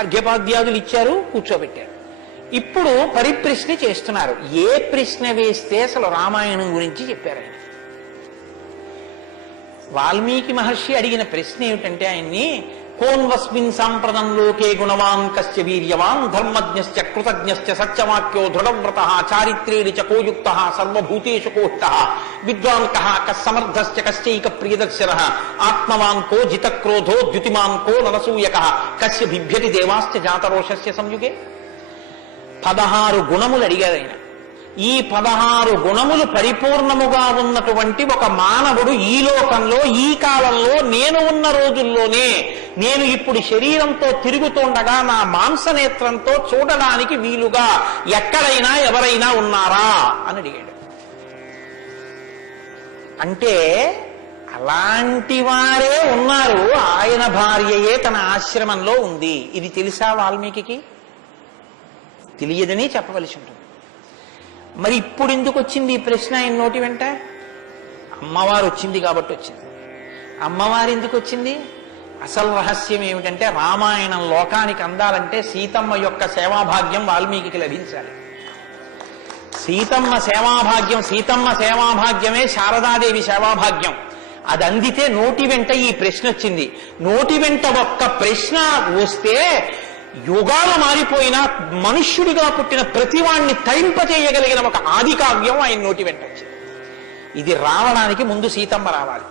అర్ఘ్యపాద్యాదులు ఇచ్చారు, కూర్చోబెట్టారు. ఇప్పుడు పరిప్రశ్న చేస్తున్నారు. ఏ ప్రశ్న వేస్తే అసలు రామాయణం గురించి చెప్పారు ఆయన. వాల్మీకి మహర్షి అడిగిన ప్రశ్న ఏమిటంటే ఆయన్ని, కోన్వస్మిన్ సాంప్రదం లోకే గుణవాన్ కస్య వీర్యవాన్ ధర్మజ్ఞశ్చ కృతజ్ఞశ్చ సత్యవాక్యో దృఢవ్రతః చారిత్రేణ చ కోయుక్తః సర్వభూతేషు కోష్టః విద్వాన్ కః కస్సమర్థశ్చ కశ్చైక ప్రియదర్శనః ఆత్మవాన్ కో జితక్రోధో ద్యుతిమాన్ కో నరసూయకః కస్య బిభ్యతి దేవాశ్చ జాతరోషస్య సంయుగే. 16 గుణములు అడిగారు ఆయన. ఈ 16 గుణములు పరిపూర్ణముగా ఉన్నటువంటి ఒక మానవుడు ఈ లోకంలో, ఈ కాలంలో, నేను ఉన్న రోజుల్లోనే, నేను ఇప్పుడు శరీరంతో తిరుగుతుండగా నా మాంసనేత్రంతో చూడడానికి వీలుగా ఎక్కడైనా ఎవరైనా ఉన్నారా అని అడిగాడు. అంటే అలాంటి వారే ఉన్నారు. ఆయన భార్యయే తన ఆశ్రమంలో ఉంది. ఇది తెలుసా వాల్మీకి? తెలియదని చెప్పవలసి ఉంటుంది. మరి ఇప్పుడు ఎందుకు వచ్చింది ఈ ప్రశ్న ఆయన నోటి వెంట? అమ్మవారు వచ్చింది కాబట్టి వచ్చింది. అమ్మవారు ఎందుకు వచ్చింది? అసలు రహస్యం ఏమిటంటే, రామాయణం లోకానికి అందాలంటే సీతమ్మ యొక్క సేవాభాగ్యం వాల్మీకి లభించాలి. సీతమ్మ సేవాభాగ్యమే శారదాదేవి సేవాభాగ్యం. అది అందితే నోటి వెంట ఈ ప్రశ్న వచ్చింది. నోటి వెంట ఒక్క ప్రశ్న వస్తే యుగాలు మారిపోయినా మనుష్యుడిగా పుట్టిన ప్రతివాణ్ణి తరింపచేయగలిగిన ఒక ఆది కావ్యం ఆయన నోటి వెంట వచ్చింది. ఇది రావడానికి ముందు సీతమ్మ రావాలి.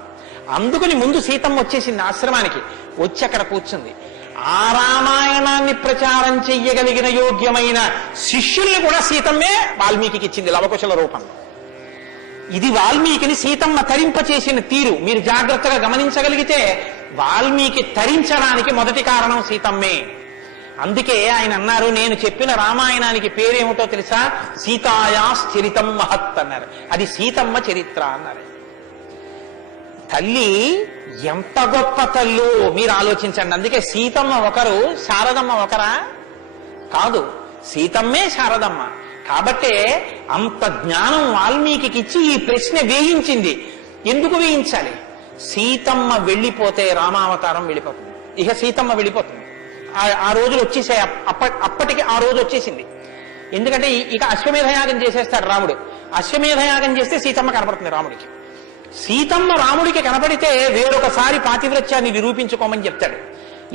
అందుకని ముందు సీతమ్మ వచ్చేసింది ఆశ్రమానికి. వచ్చి అక్కడ కూర్చుంది. ఆ రామాయణాన్ని ప్రచారం చెయ్యగలిగిన యోగ్యమైన శిష్యుల్ని కూడా సీతమ్మే వాల్మీకి ఇచ్చింది లవకుశల రూపంలో. ఇది వాల్మీకిని సీతమ్మ తరింపచేసిన తీరు మీరు జాగ్రత్తగా గమనించగలిగితే, వాల్మీకి తరించడానికి మొదటి కారణం సీతమ్మే. అందుకే ఆయన అన్నారు, నేను చెప్పిన రామాయణానికి పేరేమిటో తెలుసా? సీతాయాశ్చరితం మహత్ అన్నారు. అది సీతమ్మ చరిత్ర అన్నారు. తల్లి ఎంత గొప్ప తల్లు మీరు ఆలోచించండి. అందుకే సీతమ్మ ఒకరు, శారదమ్మ ఒకరా? కాదు, సీతమ్మే శారదమ్మ. కాబట్టే అంత జ్ఞానం వాల్మీకి ఇచ్చి ఈ ప్రశ్న వేయించింది. ఎందుకు వేయించాలి? సీతమ్మ వెళ్ళిపోతే రామావతారం వెళ్ళిపోతుంది. ఇక సీతమ్మ వెళ్ళిపోతుంది. ఆ రోజులు వచ్చేసాయి. అప్పటికి ఆ రోజు వచ్చేసింది. ఎందుకంటే ఇక అశ్వమేధయాగం చేసేస్తాడు రాముడు. అశ్వమేధయాగం చేస్తే సీతమ్మ కనపడుతుంది రాముడికి. సీతమ్మ రాముడికి కనపడితే వేరొకసారి పాతివ్రత్యాన్ని నిరూపించుకోమని చెప్తాడు.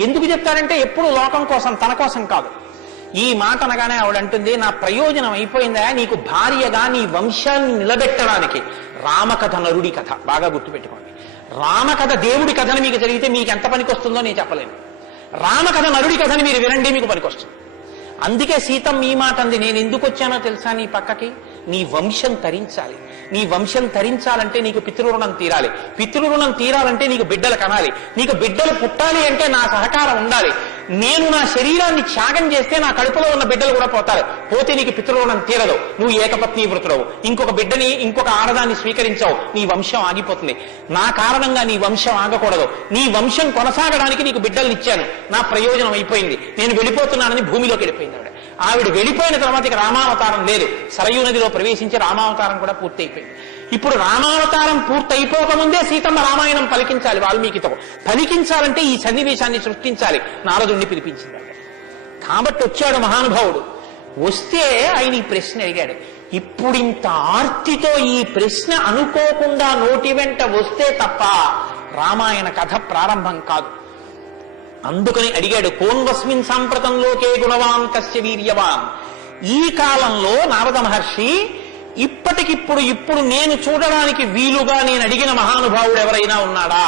ఎందుకు చెప్తారంటే, ఎప్పుడు లోకం కోసం, తన కోసం కాదు. ఈ మాట అనగానే ఆవిడంటుంది, నా ప్రయోజనం అయిపోయిందా, నీకు భార్యగా నీ వంశాన్ని నిలబెట్టడానికి. రామకథ నరుడి కథ బాగా గుర్తుపెట్టుకోండి. రామకథ దేవుడి కథను మీకు జరిగితే మీకు ఎంత పనికొస్తుందో నేను చెప్పలేను. రామకథ నరుడి కథని మీరు వినండి, మీకు పనికొస్తుంది. అందుకే సీతమ్మ ఈ మాట అంది, నేను ఎందుకు వచ్చానో తెలుసా నీ పక్కకి? నీ వంశం తరించాలి. నీ వంశం తరించాలంటే నీకు పితృరుణం తీరాలి. పితృరుణం తీరాలంటే నీకు బిడ్డలు కనాలి. నీకు బిడ్డలు పుట్టాలి అంటే నా సహకారం ఉండాలి. నేను నా శరీరాన్ని త్యాగం చేస్తే నా కడుపులో ఉన్న బిడ్డలు కూడా పోతారు. పోతే నీకు పితృరుణం తీరదు. నువ్వు ఏకపత్ని వృతుడవు. ఇంకొక బిడ్డని, ఇంకొక ఆడదాన్ని స్వీకరించావు, నీ వంశం ఆగిపోతుంది. నా కారణంగా నీ వంశం ఆగకూడదు. నీ వంశం కొనసాగడానికి నీకు బిడ్డల్ని ఇచ్చాను. నా ప్రయోజనం అయిపోయింది. నేను వెళ్ళిపోతున్నానని భూమిలోకి వెళ్ళిపోయింది ఆవిడ వెళ్ళిపోయిన తర్వాత ఇక రామావతారం లేదు. సరయూ నదిలో ప్రవేశించి రామావతారం కూడా పూర్తయిపోయింది. ఇప్పుడు రామావతారం పూర్తయిపోకముందే సీతమ్మ రామాయణం పలికించాలి. వాల్మీకితో పలికించాలంటే ఈ సన్నివేశాన్ని సృష్టించాలి. నారదుణ్ణి పిలిపించింది. కాబట్టి వచ్చాడు మహానుభావుడు. వస్తే ఆయన ఈ ప్రశ్న అడిగాడు. ఇప్పుడింత ఆర్తితో ఈ ప్రశ్న అనుకోకుండా నోటి వెంట వస్తే తప్ప రామాయణ కథ ప్రారంభం కాదు. అందుకని అడిగాడు, కోన్వస్మిన్ సాంప్రతంలోకే గుణవాన్ కస్య వీర్యవాన్. ఈ కాలంలో నారద మహర్షి ఇప్పుడు నేను చూడడానికి వీలుగా నేను అడిగిన మహానుభావుడు ఎవరైనా ఉన్నాడా?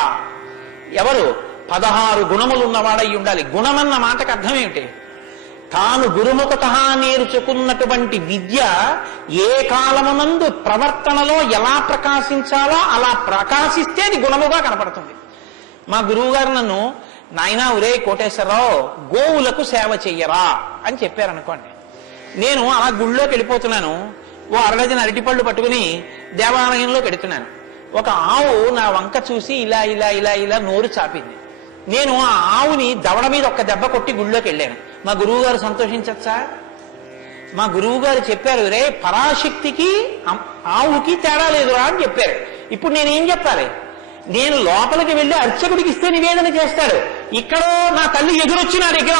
ఎవరు? 16 గుణములు ఉన్నవాడై ఉండాలి. గుణమన్న మాటకు అర్థం ఏమిటి? తాను గురుముఖత నేర్చుకున్నటువంటి విద్య ఏ కాలమునందు ప్రవర్తనలో ఎలా ప్రకాశించాలో అలా ప్రకాశిస్తే అది గుణముగా కనపడుతుంది. మా గురువు గారు నన్ను, నాయనా ఒరే కోటేశ్వరరావు, గోవులకు సేవ చెయ్యరా అని చెప్పారనుకోండి. నేను అలా గుళ్ళోకి వెళ్ళిపోతున్నాను. ఓ అరడజన అరటిపళ్ళు పట్టుకుని దేవాలయంలో పెడుతున్నాను. ఒక ఆవు నా వంక చూసి ఇలా ఇలా ఇలా ఇలా నోరు చాపింది. నేను ఆ ఆవుని దవడ మీద ఒక్క దెబ్బ కొట్టి గుళ్ళోకి వెళ్ళాను. మా గురువు గారు సంతోషించచ్చా? మా గురువు గారు చెప్పారు, రే పరాశక్తికి ఆవుకి తేడా లేదురా అని చెప్పారు. ఇప్పుడు నేనేం చెప్పాలి? నేను లోపలికి వెళ్ళి అర్చకుడికి ఇస్తే నివేదన చేస్తాడు. ఇక్కడ నా తల్లి ఎదురొచ్చి నా దగ్గర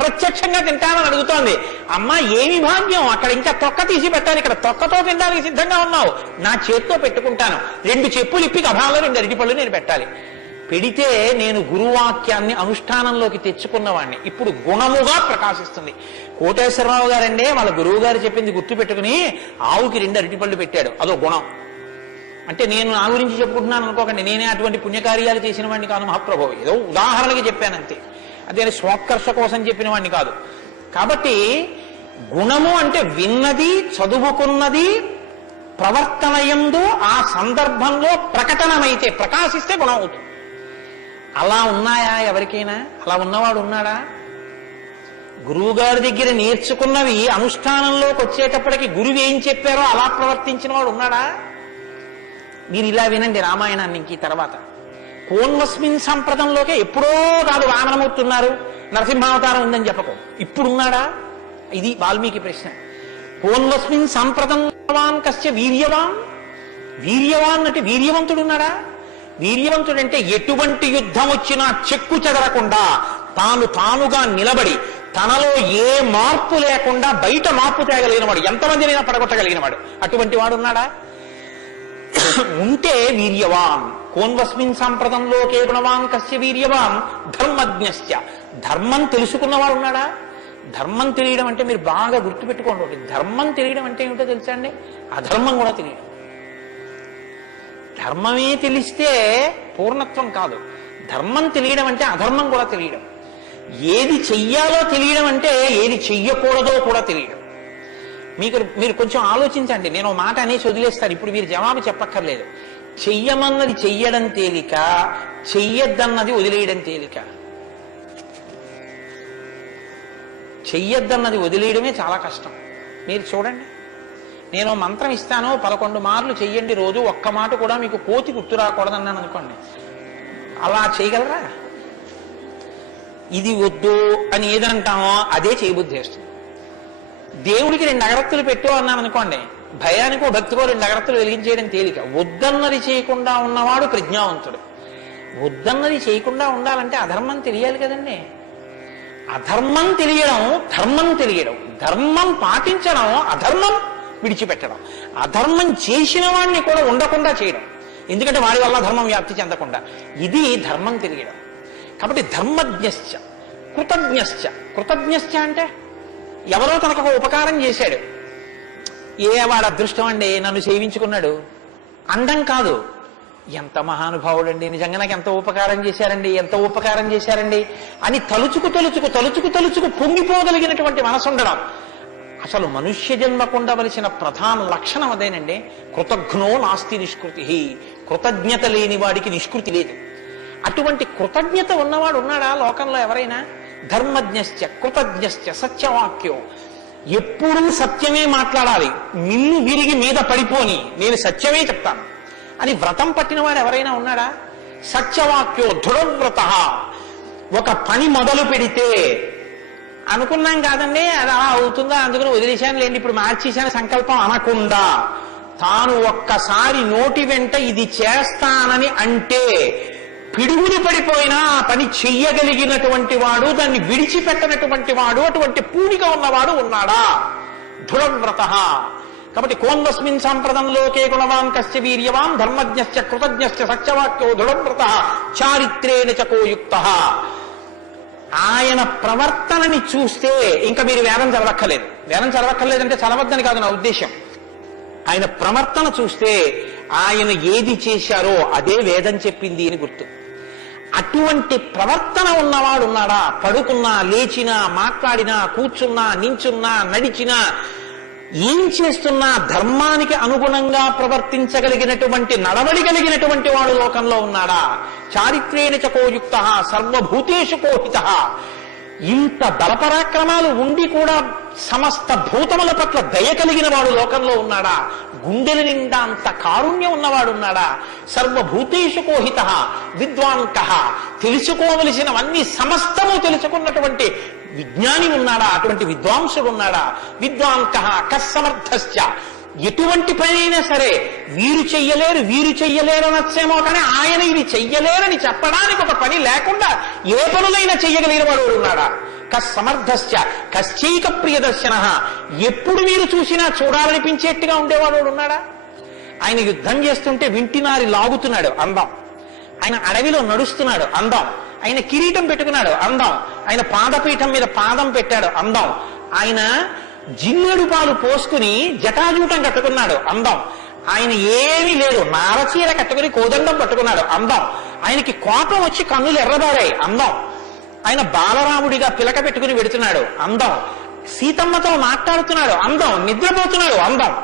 ప్రత్యక్షంగా తింటానని అడుగుతోంది. అమ్మ ఏమి భాగ్యం, అక్కడ ఇంకా తొక్క తీసి పెట్టాలి, ఇక్కడ తొక్కతో తినడానికి సిద్ధంగా ఉన్నావు, నా చేత్తో పెట్టుకుంటాను. 2 చెప్పులు ఇప్పి కభాలో 2 అరటిపళ్ళు నేను పెట్టాలి. పెడితే నేను గురువాక్యాన్ని అనుష్ఠానంలోకి తెచ్చుకున్నవాడిని. ఇప్పుడు గుణముగా ప్రకాశిస్తుంది. కోటేశ్వరరావు గారండే వాళ్ళ గురువు గారు చెప్పింది గుర్తు పెట్టుకుని ఆవుకి 2 అరటిపళ్ళు పెట్టాడు. అదో గుణం. అంటే నేను నా గురించి చెప్పుకుంటున్నాను అనుకోకండి, నేనే అటువంటి పుణ్యకార్యాలు చేసిన వాడిని కాదు మహాప్రభు, ఏదో ఉదాహరణకి చెప్పానంతే, అదే స్వోత్కర్ష కోసం చెప్పిన వాడిని కాదు. కాబట్టి గుణము అంటే విన్నది, చదువుకున్నది, ప్రవర్తనయందు ఆ సందర్భంలో ప్రకటనమైతే ప్రకాశిస్తే గుణం అవుతుంది. అలా ఉన్నాయా ఎవరికైనా? అలా ఉన్నవాడు ఉన్నాడా? గురువుగారి దగ్గర నేర్చుకున్నవి అనుష్ఠానంలోకి వచ్చేటప్పటికి గురువు ఏం చెప్పారో అలా ప్రవర్తించిన వాడు ఉన్నాడా? మీరు ఇలా వినండి రామాయణాన్ని. ఇంక తర్వాత కోన్వస్మిన్ సంప్రదంలోకే ఎప్పుడో కాదు వామనమూర్తి ఉన్నారు, నరసింహావతారం ఉందని చెప్పకు, ఇప్పుడున్నాడా? ఇది వాల్మీకి ప్రశ్న. కోన్వస్మిన్ సంప్రదంవాన్ కస్య వీర్యవాన్. వీర్యవాన్ అంటే వీర్యవంతుడు ఉన్నాడా? వీర్యవంతుడంటే ఎటువంటి యుద్ధం వచ్చినా చెక్కు చెదరకుండా తానుగా నిలబడి తనలో ఏ మార్పు లేకుండా బయట మార్పు తేగలిగిన వాడు, ఎంతమందినైనా పడగొట్టగలిగిన వాడు, అటువంటి వాడు ఉన్నాడా? ఉంటే వీర్యవాన్. కోన్వస్మిన్ సంప్రదంలోకే గుణవాన్ కస్య వీర్యవాన్ ధర్మజ్ఞశ్చ. ధర్మం తెలుసుకున్నవాడు ఉన్నాడా? ధర్మం తెలియడం అంటే మీరు బాగా గుర్తుపెట్టుకోండి, ధర్మం తెలియడం అంటే ఏమిటో తెలుసా అండి? అధర్మం కూడా తెలియడం. ధర్మమే తెలిస్తే పూర్ణత్వం కాదు. ధర్మం తెలియడం అంటే అధర్మం కూడా తెలియడం. ఏది చెయ్యాలో తెలియడం అంటే ఏది చెయ్యకూడదో కూడా తెలియడం. మీరు కొంచెం ఆలోచించండి. నేను మాట అనేసి వదిలేస్తాను, ఇప్పుడు మీరు జవాబు చెప్పక్కర్లేదు. చెయ్యమన్నది చెయ్యడం తేలిక, చెయ్యొద్దన్నది వదిలేయడం తేలిక. చెయ్యొద్దన్నది వదిలేయడమే చాలా కష్టం. మీరు చూడండి, నేను మంత్రం ఇస్తాను, 11 మార్లు చెయ్యండి రోజు, ఒక్క మాట కూడా మీకు కోతి గుర్తు రాకూడదన్నాను అనుకోండి, అలా చేయగలరా? ఇది వద్దు అని ఏదంటామో అదే చేయబుద్ధి చేస్తుంది. దేవుడికి 2 అగరత్తులు పెట్టు అన్నాను అనుకోండి, భయానికో భక్తికో 2 అగరత్తులు వెలిగించేయడం తేలిక. వద్దన్నది చేయకుండా ఉన్నవాడు ప్రజ్ఞావంతుడు. వద్దన్నది చేయకుండా ఉండాలంటే అధర్మం తెలియాలి కదండి. అధర్మం తెలియడం, ధర్మం తెలియడం, ధర్మం పాటించడం, అధర్మం విడిచిపెట్టడం, అధర్మం చేసిన వాడిని కూడా ఉండకుండా చేయడం, ఎందుకంటే వాడి వల్ల ధర్మం వ్యాప్తి చెందకుండా. ఇది ధర్మం తెలియడం. కాబట్టి ధర్మజ్ఞశ్చ కృతజ్ఞశ్చ. కృతజ్ఞశ్చ అంటే ఎవరో తనకు ఒక ఉపకారం చేశాడు, వాడు అదృష్టం అండి నన్ను సేవించుకున్నాడు అండం కాదు, ఎంత మహానుభావుడండి, నిజంగా నాకు ఎంత ఉపకారం చేశారండి, ఎంత ఉపకారం చేశారండి అని తలుచుకు పొంగిపోగలిగినటువంటి మనసు ఉండడం. అసలు మనుష్య జన్మకు ఉండవలసిన ప్రధాన లక్షణం అదేనండి. కృతజ్ఞో నాస్తి నిష్కృతి. కృతజ్ఞత లేని వాడికి నిష్కృతి లేదు. అటువంటి కృతజ్ఞత ఉన్నవాడు ఉన్నాడా లోకంలో ఎవరైనా? ధర్మజ్ఞశ్చ కృతజ్ఞశ్చ సత్యవాక్యో. ఎప్పుడూ సత్యమే మాట్లాడాలి, మిన్ను విరిగి మీద పడిపోని నేను సత్యమే చెప్తాను అని వ్రతం పట్టినవాడు ఎవరైనా ఉన్నాడా? సత్యవాక్యో దృఢవ్రత. ఒక పని మొదలు పెడితే అనుకున్నాం కాదండి అది అలా అవుతుందా అందుకని వదిలేశాను లేండి ఇప్పుడు మార్చేశాను సంకల్పం అనకుండా తాను ఒక్కసారి నోటి వెంట ఇది చేస్తానని అంటే పిడుగుని పడిపోయినా ఆ పని చెయ్యగలిగినటువంటి వాడు, దాన్ని విడిచిపెట్టనటువంటి వాడు, అటువంటి పూనిక ఉన్నవాడు ఉన్నాడా? దృఢవ్రత. కాబట్టి కోన్వస్మిన్ సంప్రదంలోకే గుణవాన్ కస్య వీర్యవాన్ ధర్మజ్ఞశ్చ కృతజ్ఞశ్చ సత్యవాక్యో దృఢవ్రత చారిత్రేణ చకోయుక్త. ఆయన ప్రవర్తనని చూస్తే ఇంకా మీరు వేదం చదవక్కర్లేదు. వేదం చదవక్కర్లేదంటే చదవద్దని కాదు నా ఉద్దేశం. ఆయన ప్రవర్తన చూస్తే ఆయన ఏది చేశారో అదే వేదం చెప్పింది అని గుర్తు. అటువంటి ప్రవర్తన ఉన్నవాడు ఉన్నాడా? పడుకున్నా, లేచినా, మాట్లాడినా, కూర్చున్నా, నించున్నా, నడిచినా, ఏం చేస్తున్నా ధర్మానికి అనుగుణంగా ప్రవర్తించగలిగినటువంటి నడవడి కలిగినటువంటి వాడు లోకంలో ఉన్నాడా? చారిత్రేణ చకోయుక్త సర్వభూతేషు కోహిత. ఇంత బలపరాక్రమాలు ఉండి కూడా సమస్త భూతముల పట్ల దయ కలిగిన వాడు లోకంలో ఉన్నాడా? గుండెల నిండా అంత కారుణ్యం ఉన్నవాడు ఉన్నాడా? సర్వభూతేషు కోహిత విద్వాంకః. తెలుసుకోవలసినవన్నీ సమస్తము తెలుసుకున్నటువంటి విజ్ఞాని ఉన్నాడా? అటువంటి విద్వాంసుడు ఉన్నాడా? విద్వాంకః కస్సమర్థశ్చ. ఎటువంటి పని అయినా సరే వీరు చెయ్యలేరు అనొచ్చేమో కానీ ఆయన ఇది చెయ్యలేరని చెప్పడానికి ఒక పని లేకుండా ఏ పనులైనా చెయ్యగలిగిన వాడు ఉన్నాడా? కస్సమర్థస్య కశ్చైక ప్రియదర్శన. ఎప్పుడు మీరు చూసినా చూడాలనిపించేట్టుగా ఉండేవాడు ఉన్నాడా? ఆయన యుద్ధం చేస్తుంటే వింటినారి లాగుతున్నాడు, అందం. ఆయన అడవిలో నడుస్తున్నాడు, అందం. ఆయన కిరీటం పెట్టుకున్నాడు, అందం. ఆయన పాదపీఠం మీద పాదం పెట్టాడు, అందం. ఆయన జిన్నెడు పాలు పోసుకుని జటాజూటం కట్టుకున్నాడు, అందం. ఆయన ఏమీ లేదు, నారచీర కట్టుకుని కోదండం పట్టుకున్నాడు, అందం. ఆయనకి కోపం వచ్చి కన్నులు ఎర్రబారాయి, అందం. ఆయన బాలరాముడిగా పిలక పెట్టుకుని వెడుతున్నాడు, అందం. సీతమ్మతో మాట్లాడుతున్నాడు, అందం. నిద్రపోతున్నాడు, అందం.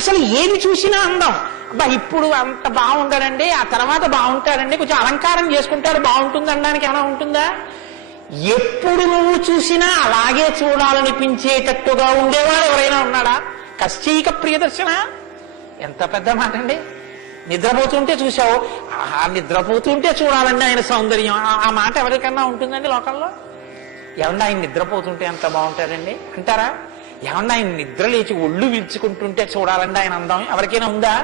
అసలు ఏమి చూసినా అందం. అబ్బా ఇప్పుడు అంత బాగుంటాడండి, ఆ తర్వాత బాగుంటాడండి, కొంచెం అలంకారం చేసుకుంటాడు బాగుంటుంది అనడానికి ఏమైనా ఉంటుందా? ఎప్పుడు నువ్వు చూసినా అలాగే చూడాలనిపించేటట్టుగా ఉండేవాడు ఎవరైనా ఉన్నాడా? కశ్చైక ప్రియదర్శన. ఎంత పెద్ద మాట అండి. నిద్రపోతుంటే చూసావు, ఆ నిద్రపోతుంటే చూడాలండి ఆయన సౌందర్యం. ఆ మాట ఎవరికన్నా ఉంటుందండి లోకంలో? ఏమన్నా ఆయన నిద్రపోతుంటే ఎంత బాగుంటాడండి అంటారా? ఏమన్నా ఆయన నిద్ర లేచి ఒళ్ళు విరుచుకుంటుంటే చూడాలండి ఆయన అందం ఎవరికైనా ఉందా?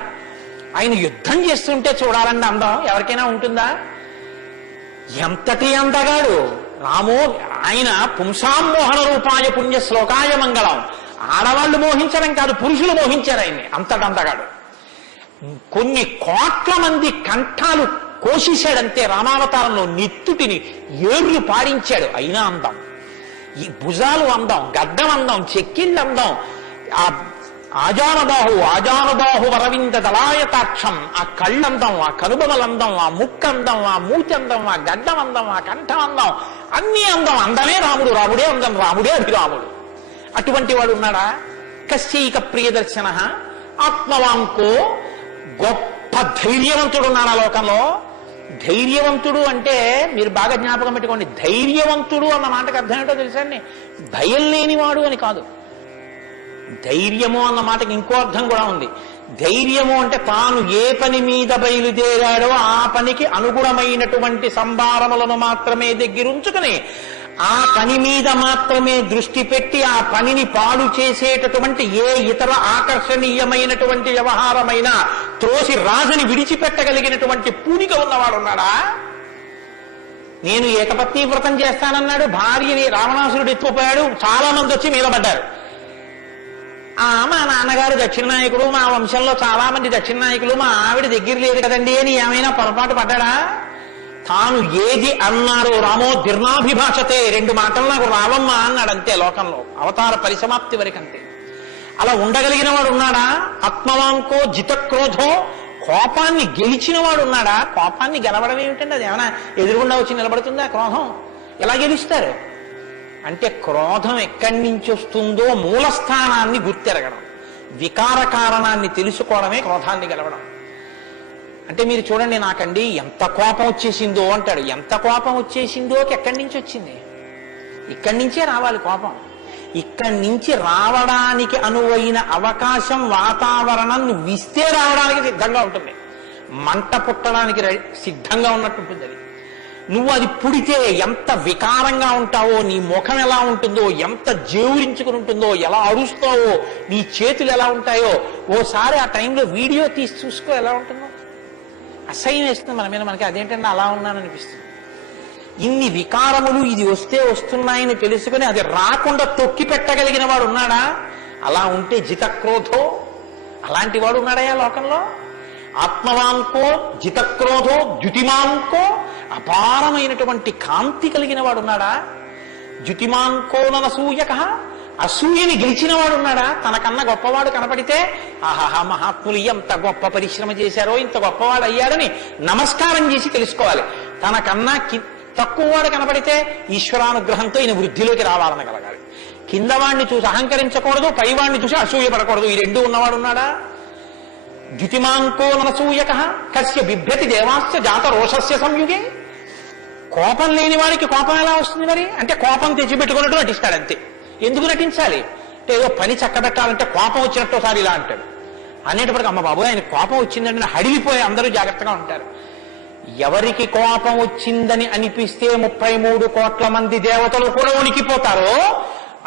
ఆయన యుద్ధం చేస్తుంటే చూడాలండి అందం ఎవరికైనా ఉంటుందా? ఎంతటి అందగాడు రామో! ఆయన పుంసామోహన రూపాయ పుణ్య శ్లోకాయ మంగళం. ఆడవాళ్లు మోహించడం కాదు, పురుషులు మోహించారు ఆయన్ని. అంతటంతగాడు. కొన్ని కోట్ల మంది కంఠాలు కోసేశాడంతే రామావతారంలో. నెత్తుటిని ఏర్లు పారించాడు, అయినా అందం. ఈ భుజాలు అందం, గడ్డం అందం, చెక్కిళ్ళు అందం. ఆ ఆజానుబాహు వరవింద దళాయతాక్షం. ఆ కళ్ళందం, ఆ కనుబొమలందం, ఆ ముక్కందం, ఆ మూతందం, ఆ గడ్డం అందం, ఆ కంఠం అందం, అన్నీ అందం. అందమే రాముడు, రాముడే అందం, రాముడే అభిరాముడు. అటువంటి వాడు ఉన్నాడా? కశ్చైక ప్రియదర్శన. ఆత్మవాంకో. గొప్ప ధైర్యవంతుడు ఉన్నాడు ఆ లోకంలో. ధైర్యవంతుడు అంటే మీరు బాగా జ్ఞాపకం పెట్టుకోండి. ధైర్యవంతుడు అన్న మాటకు అర్థం ఏంటో తెలుసా అండి? భయం లేనివాడు అని కాదు. ధైర్యము అన్న మాటకి ఇంకో అర్థం కూడా ఉంది. ధైర్యము అంటే తాను ఏ పని మీద బయలుదేరాడో ఆ పనికి అనుగుణమైనటువంటి సంభారములను మాత్రమే దగ్గరుంచుకుని ఆ పని మీద మాత్రమే దృష్టి పెట్టి ఆ పనిని పాడు చేసేటటువంటి ఏ ఇతర ఆకర్షణీయమైనటువంటి వ్యవహారమైనా త్రోసి రాజని విడిచిపెట్టగలిగినటువంటి పూనిక ఉన్నవాడున్నాడా? నేను ఏకపత్ని వ్రతం చేస్తానన్నాడు, భార్యని రావణాసురుడు ఎత్తుకుపోయాడు, చాలా మంది వచ్చి మీద పడ్డారు. మా నాన్నగారు దక్షిణ నాయకుడు, మా వంశంలో చాలా మంది దక్షిణ నాయకులు, మా ఆవిడ దగ్గర లేదు కదండి అని ఏమైనా పొరపాటు పడ్డాడా? తాను ఏది అన్నారో రామో దీర్ణాభిభాషతే, 2 మాటలు నాకు రావమ్మా అన్నాడు అంతే. లోకంలో అవతార పరిసమాప్తి వరకు అంతే. అలా ఉండగలిగిన వాడు ఉన్నాడా? ఆత్మవాంకో జితక్రోధో. కోపాన్ని గెలిచిన వాడు ఉన్నాడా? కోపాన్ని గెలవడం ఏమిటండి? అది ఏమైనా ఎదురుగుండా వచ్చి నిలబడుతుందా క్రోధం? ఎలా గెలుస్తారు అంటే క్రోధం ఎక్కడి నుంచి వస్తుందో మూలస్థానాన్ని గుర్తెరగడం, వికార కారణాన్ని తెలుసుకోవడమే క్రోధాన్ని గెలవడం. అంటే మీరు చూడండి, నాకండి ఎంత కోపం వచ్చేసిందో అంటాడు. ఎంత కోపం వచ్చేసిందోకి ఎక్కడి నుంచి వచ్చింది? ఇక్కడి నుంచే రావాలి కోపం. ఇక్కడి నుంచి రావడానికి అనువైన అవకాశం, వాతావరణం నువ్వు ఇస్తే రావడానికి సిద్ధంగా ఉంటుంది. మంట పుట్టడానికి సిద్ధంగా ఉన్నట్టు ఉంటుంది అది. నువ్వు అది పుడితే ఎంత వికారంగా ఉంటావో, నీ ముఖం ఎలా ఉంటుందో, ఎంత జేవురించుకుని ఉంటుందో, ఎలా అరుస్తావో, నీ చేతులు ఎలా ఉంటాయో ఓసారి ఆ టైంలో వీడియో తీసి చూసుకో ఎలా ఉంటుందో. అసహ్యం వేస్తుంది మన మీద. మనకి అదేంటంటే అలా ఉన్నాననిపిస్తుంది. ఇన్ని వికారములు ఇది వస్తే వస్తున్నాయని తెలుసుకుని అది రాకుండా తొక్కి పెట్టగలిగిన వాడు ఉన్నాడా? అలా ఉంటే జితక్రోధో. అలాంటి వాడు ఉన్నాడయా లోకంలో? ఆత్మవాంకో జితక్రోధో ద్యుతిమాంకో. అపారమైనటువంటి కాంతి కలిగిన వాడు ఉన్నాడా? ద్యుతిమాంకో ననసూయక. అసూయని గెలిచిన వాడు ఉన్నాడా? తనకన్నా గొప్పవాడు కనపడితే ఆహాహా మహాత్ములు ఎంత గొప్ప పరిశ్రమ చేశారో, ఇంత గొప్పవాడు అయ్యాడని నమస్కారం చేసి తెలుసుకోవాలి. తనకన్నా తక్కువ వాడు కనపడితే ఈశ్వరానుగ్రహంతో ఈయన వృద్ధిలోకి రావాలనగలగాలి. కిందవాడిని చూసి అహంకరించకూడదు, పైవాడిని చూసి అసూయపడకూడదు. ఈ 2 ఉన్నవాడు ఉన్నాడా? ద్యుతిమాంకో ననసూయక కస్య బిభ్యతి దేవాస్య జాత రోషస్య సంయుగే. కోపం లేని వాడికి కోపం ఎలా వస్తుంది మరి? అంటే కోపం తెచ్చిపెట్టుకున్నట్టు నటిస్తాడు అంతే. ఎందుకు నటించాలి అంటే ఏదో పని చక్కబెట్టాలంటే కోపం వచ్చినట్టు ఒకసారి ఇలా అంటాడు. అనేటప్పటికి అమ్మ బాబు ఆయన కోపం వచ్చిందంటే హడిలిపోయి అందరూ జాగ్రత్తగా ఉంటారు. ఎవరికి కోపం వచ్చిందని అనిపిస్తే 33 కోట్ల మంది దేవతలు కూడా ఉనికిపోతారో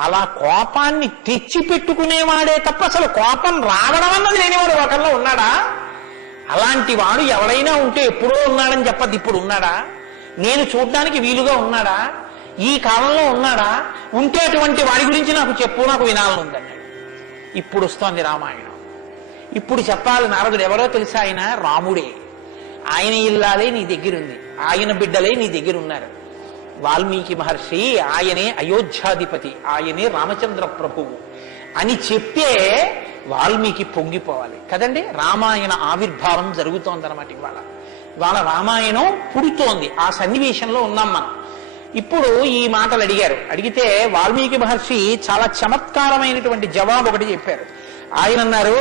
అలా కోపాన్ని తెచ్చిపెట్టుకునేవాడే తప్ప అసలు కోపం రావడం అన్నది లేనివాడు ఒకరిలో ఉన్నాడా? అలాంటి వాడు ఎవడైనా ఉంటే ఎప్పుడో ఉన్నాడని చెప్పద్దు, ఇప్పుడు ఉన్నాడా? నేను చూడ్డానికి వీలుగా ఉన్నాడా? ఈ కాలంలో ఉన్నాడా? ఉంటే అటువంటి వాడి గురించి నాకు చెప్పు, నాకు వినాలని ఉందన్నాడు. ఇప్పుడు వస్తోంది రామాయణం. ఇప్పుడు చెప్పాలి నారదుడు ఎవరో తెలుసా? ఆయన రాముడే. ఆయన ఇల్లాలే నీ దగ్గరుంది, ఆయన బిడ్డలే నీ దగ్గర ఉన్నారు. వాల్మీకి మహర్షి ఆయనే అయోధ్యాధిపతి, ఆయనే రామచంద్ర ప్రభువు అని చెప్తే వాల్మీకి పొంగిపోవాలి కదండి. రామాయణ ఆవిర్భావం జరుగుతోందన్నమాట. ఇవాళ రామాయణం పుడుతోంది. ఆ సన్నివేశంలో ఉన్నాం మనం. ఇప్పుడు ఈ మాటలు అడిగితే వాల్మీకి మహర్షి చాలా చమత్కారమైనటువంటి జవాబు ఒకటి చెప్పారు. ఆయన అన్నారు,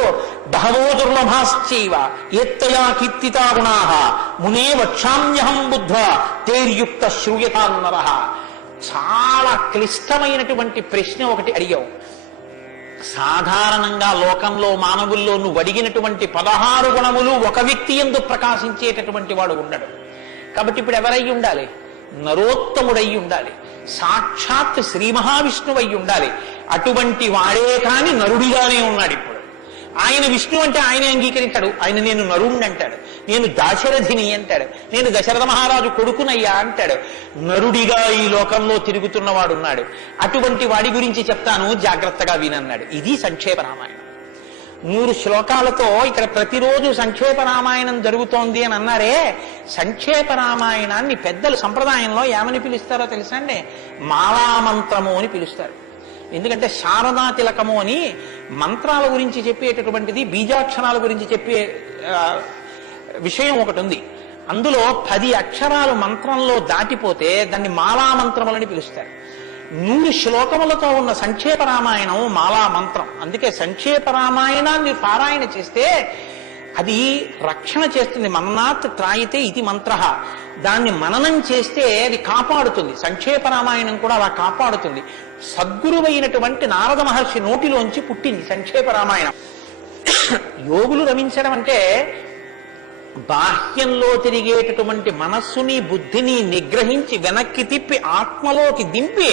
బహవో దుర్లభాశ్చైవ ఎత్తయా కీర్తితా గుణాః మునే వక్షామ్యహం బుద్ధ్వా తేర్యుక్త శ్రూయతాన్నరః. చాలా క్లిష్టమైనటువంటి ప్రశ్న ఒకటి అడిగావు. సాధారణంగా లోకంలో మానవుల్లో నువ్వు అడిగినటువంటి 16 గుణములు ఒక వ్యక్తి యందు ప్రకాశించేటటువంటి వాడు ఉండడు. కాబట్టి ఇప్పుడు ఎవరై ఉండాలి? నరోత్తముడై ఉండాలి, సాక్షాత్ శ్రీ మహావిష్ణువై ఉండాలి. అటువంటి వాడే కాని నరుడిగానే ఉన్నాడు ఇప్పుడు. ఆయన విష్ణు అంటే ఆయనే అంగీకరించాడు. ఆయన నేను నరుణ్ణి అంటాడు, నేను దాశరథిని అంటాడు, నేను దశరథ మహారాజు కొడుకునయ్యా అంటాడు. నరుడిగా ఈ లోకంలో తిరుగుతున్నవాడు ఉన్నాడు. అటువంటి వాడి గురించి చెప్తాను, జాగ్రత్తగా వినన్నాడు. ఇది సంక్షేప రామాయణం. 100 శ్లోకాలతో ఇక్కడ ప్రతిరోజు సంక్షేప రామాయణం జరుగుతోంది అని అన్నారే. సంక్షేప రామాయణాన్ని పెద్దలు సంప్రదాయంలో ఏమని పిలుస్తారో తెలుసా అండి? మాలామంత్రము అని పిలుస్తారు. ఎందుకంటే శారదా తిలకము అని మంత్రాల గురించి చెప్పేటటువంటిది, బీజాక్షరాల గురించి చెప్పే విషయం ఒకటి ఉంది. అందులో 10 అక్షరాలు మంత్రంలో దాటిపోతే దాన్ని మాలామంత్రములని పిలుస్తారు. 100 శ్లోకములతో ఉన్న సంక్షేప రామాయణం మాలా మంత్రం. అందుకే సంక్షేప రామాయణాన్ని పారాయణ చేస్తే అది రక్షణ చేస్తుంది. మన్నాత్ త్రాయితే ఇది మంత్ర. దాన్ని మననం చేస్తే అది కాపాడుతుంది. సంక్షేప రామాయణం కూడా అలా కాపాడుతుంది. సద్గురువైనటువంటి నారద మహర్షి నోటిలోంచి పుట్టింది సంక్షేప రామాయణం. యోగులు రమించడం అంటే బాహ్యంలో తిరిగేటటువంటి మనస్సుని బుద్ధిని నిగ్రహించి వెనక్కి తిప్పి ఆత్మలోకి దింపి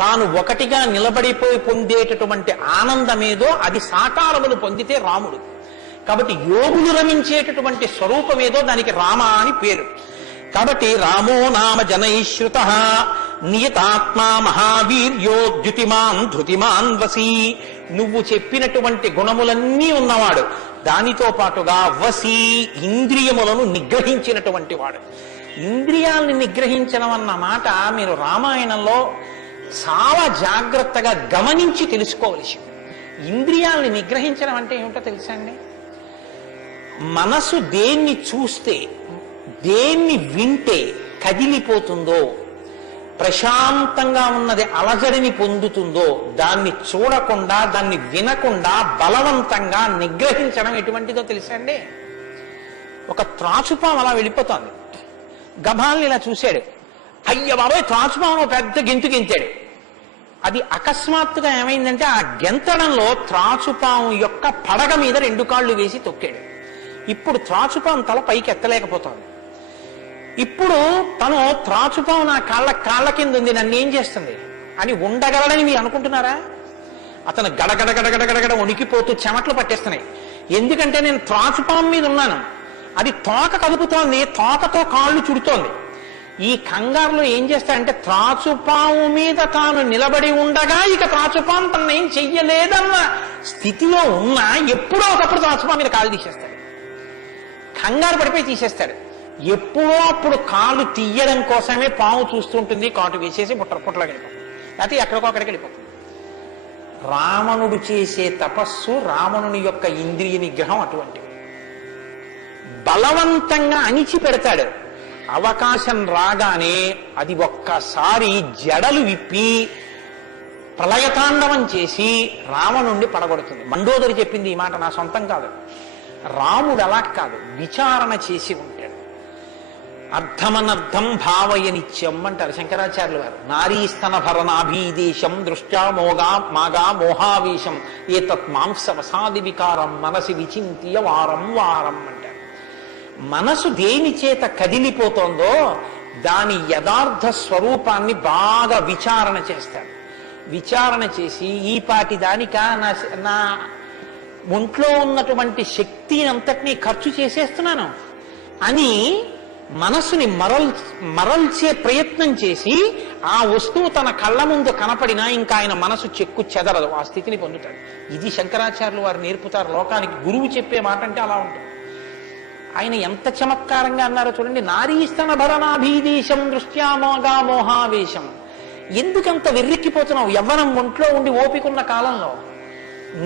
తాను ఒకటిగా నిలబడిపోయి పొందేటటువంటి ఆనందమేదో అది సాకారమును పొందితే రాముడు. కాబట్టి యోగులు రమించేటటువంటి స్వరూపమేదో దానికి రామ అని పేరు. కాబట్టి రామో నామ జనైశ్రుత నియతాత్మా మహావీర్యో ద్యుతిమాన్ ధృతిమాన్ వసి. నువ్వు చెప్పినటువంటి గుణములన్నీ ఉన్నవాడు, దానితో పాటుగా వసి ఇంద్రియములను నిగ్రహించినటువంటి వాడు. ఇంద్రియాల్ని నిగ్రహించడం అన్న మాట మీరు రామాయణంలో చాలా జాగ్రత్తగా గమనించి తెలుసుకోవలసి. ఇంద్రియాల్ని నిగ్రహించడం అంటే ఏమిటో తెలుసా అండి? మనసు దేన్ని చూస్తే, దేన్ని వింటే కదిలిపోతుందో, ప్రశాంతంగా ఉన్నది అలజడిని పొందుతుందో దాన్ని చూడకుండా, దాన్ని వినకుండా బలవంతంగా నిగ్రహించడం ఎటువంటిదో తెలుసా అండి? ఒక త్రాచుపాము అలా వెళ్ళిపోతోంది. గభాల్ని ఇలా చూశాడు, అయ్య బాబాయ్ త్రాచుపాము పెద్ద గెంతు గెంతాడు. అది అకస్మాత్తుగా ఏమైందంటే ఆ గెంతడంలో త్రాచుపాము యొక్క పడగ మీద 2 కాళ్ళు వేసి తొక్కాడు. ఇప్పుడు త్రాచుపాము తల పైకి ఎత్తలేకపోతోంది. ఇప్పుడు తను త్రాచుపాము నా కాళ్ళ కింద ఉంది, నన్ను ఏం చేస్తుంది అని ఉండగలడని మీరు అనుకుంటున్నారా? అతను గడగడగడగడగడ వణికిపోతూ చెమట్లు పట్టేస్తున్నాయి. ఎందుకంటే నేను త్రాచుపాము మీద ఉన్నాను, అది తోక కదుపుతోంది, తోకతో కాళ్ళు చుడుతోంది. ఈ కంగారులో ఏం చేస్తాడంటే త్రాచుపాము మీద తాను నిలబడి ఉండగా ఇక త్రాచుపాము తను ఏం చెయ్యలేదన్న స్థితిలో ఉన్నా ఎప్పుడో ఒకప్పుడు త్రాచుపాము మీద కాళ్ళు తీసేస్తాడు. కంగారు పడిపోయి తీసేస్తాడు. ఎప్పుడో అప్పుడు కాళ్ళు తీయడం కోసమే పాము చూస్తుంటుంది, కాటు వేసేసి పుట్టలో వెళ్ళిపోతుంది, లేకపోతే ఎక్కడికో అక్కడికి వెళ్ళిపోతుంది. రావణుడు చేసే తపస్సు, రావణుని యొక్క ఇంద్రియ నిగ్రహం అటువంటివి. బలవంతంగా అణిచి పెడతాడు. అవకాశం రాగానే అది ఒక్కసారి జడలు విప్పి ప్రళయతాండవం చేసి రావణుణ్ణి పడగొడుతుంది. మండోదరి చెప్పింది ఈ మాట, నా సొంతం కాదు. రాముడు అలా కాదు, విచారణ చేసి ఉంటాడు. అర్థమనర్థం భావయ నిత్యం అంటారు శంకరాచార్యులు వారు. నారీస్తన భరనాభీదేశం దృష్ట్యా మాగా మోహావేశం ఏతత్ మాంసవసాది వికారం మనసి విచింత్య వారం వారం అంటారు. మనసు దేని చేత కదిలిపోతోందో దాని యథార్థ స్వరూపాన్ని బాగా విచారణ చేస్తాడు. విచారణ చేసి ఈ పాటి దానిక నా ఒంట్లో ఉన్నటువంటి శక్తి అంతటినీ ఖర్చు చేసేస్తున్నాను అని మనసుని మరల్చే ప్రయత్నం చేసి ఆ వస్తువు తన కళ్ళ ముందు కనపడినా ఇంకా ఆయన మనసు చెక్కు చెదరదు, ఆ స్థితిని పొందుతాడు. ఇది శంకరాచార్యులు వారు నేర్పుతారు లోకానికి. గురువు చెప్పే మాట అంటే అలా ఉంటుంది. ఆయన ఎంత చమత్కారంగా అన్నారో చూడండి. నారీస్తన భరణాభీదేశం దృష్ట్యామోగా మోహావేశం. ఎందుకంత వెర్రెక్కిపోతున్నావు? యవ్వనం ఒంట్లో ఉండి ఓపికన్న కాలంలో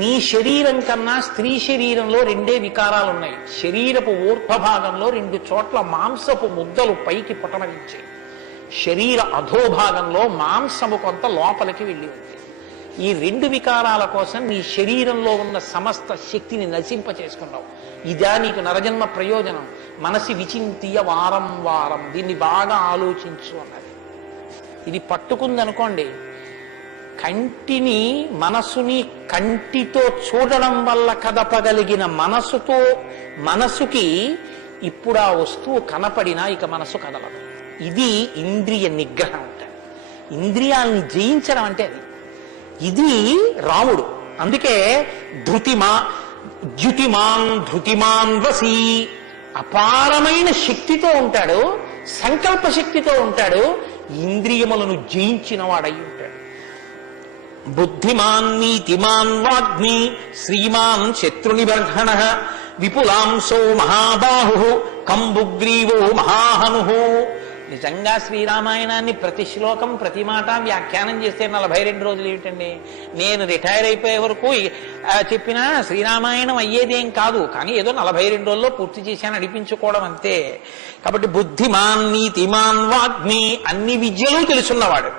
నీ శరీరం కన్నా స్త్రీ శరీరంలో రెండే వికారాలు ఉన్నాయి. శరీరపు ఊర్ధ్వభాగంలో 2 చోట్ల మాంసపు ముద్దలు పైకి పుటమరించాయి. శరీర అధోభాగంలో మాంసము కొంత లోపలికి వెళ్ళి ఉంది. ఈ 2 వికారాల కోసం నీ శరీరంలో ఉన్న సమస్త శక్తిని నశింప చేసుకున్నావు. ఇదా నీకు నరజన్మ ప్రయోజనం? మనసి విచింతియ వారం వారం, దీన్ని బాగా ఆలోచించు అన్నది. ఇది పట్టుకుందనుకోండి, కంటిని మనసుని కంటితో చూడడం వల్ల కదపగలిగిన మనసుకి ఇప్పుడు ఆ వస్తువు కనపడినా ఇక మనసు కదలదు. ఇది ఇంద్రియ నిగ్రహం అంటే. ఇంద్రియాలని జయించడం అంటే అది. ఇది రాముడు. అందుకే ధృతిమాన్ వసి, అపారమైన శక్తితో ఉంటాడు, సంకల్ప శక్తితో ఉంటాడు, ఇంద్రియములను జయించిన వాడై ఉంటాడు. బుద్ధిమాన్ నీతిమాన్ వాగ్మి శ్రీమాన్ శత్రునిబర్హణ విపులాంశో మహాబాహు కంబుగ్రీవో మహాహను. నిజంగా శ్రీరామాయణాన్ని ప్రతి శ్లోకం ప్రతి మాట వ్యాఖ్యానం చేస్తే 42 రోజులు ఏమిటండి? నేను రిటైర్ అయిపోయే వరకు చెప్పినా శ్రీరామాయణం అయ్యేదేం కాదు. కానీ ఏదో 42 రోజుల్లో పూర్తి చేశాను అనిపించుకోవడం అంతే. కాబట్టి బుద్ధిమాన్ నీతిమాన్ వాగ్మి, అన్ని విద్యలు తెలుసున్నవాడు,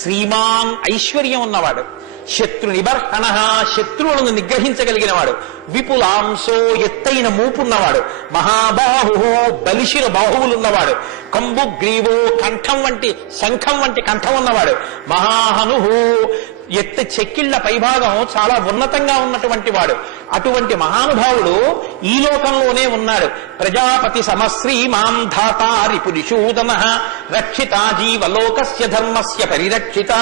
శ్రీమాన్ ఐశ్వర్యం ఉన్నవాడు, శత్రు నిబర్హణ శత్రువులను నిగ్రహించగలిగిన వాడు, విపులాంశో ఎత్తైన మూపున్నవాడు, మహాబాహు బలిశిర బాహువులున్నవాడు, కంబుగ్రీవో కంఠం వంటి శంఖం వంటి కంఠం ఉన్నవాడు, మహాహను చెక్కిళ్ల పైభాగం చాలా ఉన్నతంగా ఉన్నటువంటి వాడు. అటువంటి మహానుభావుడు ఈ లోకంలోనే ఉన్నాడు. ప్రజాపతి సమశ్రీమాం ధాతారి పురిషూదన రక్షిత జీవలోకస్య ధర్మస్య పరిరక్షిత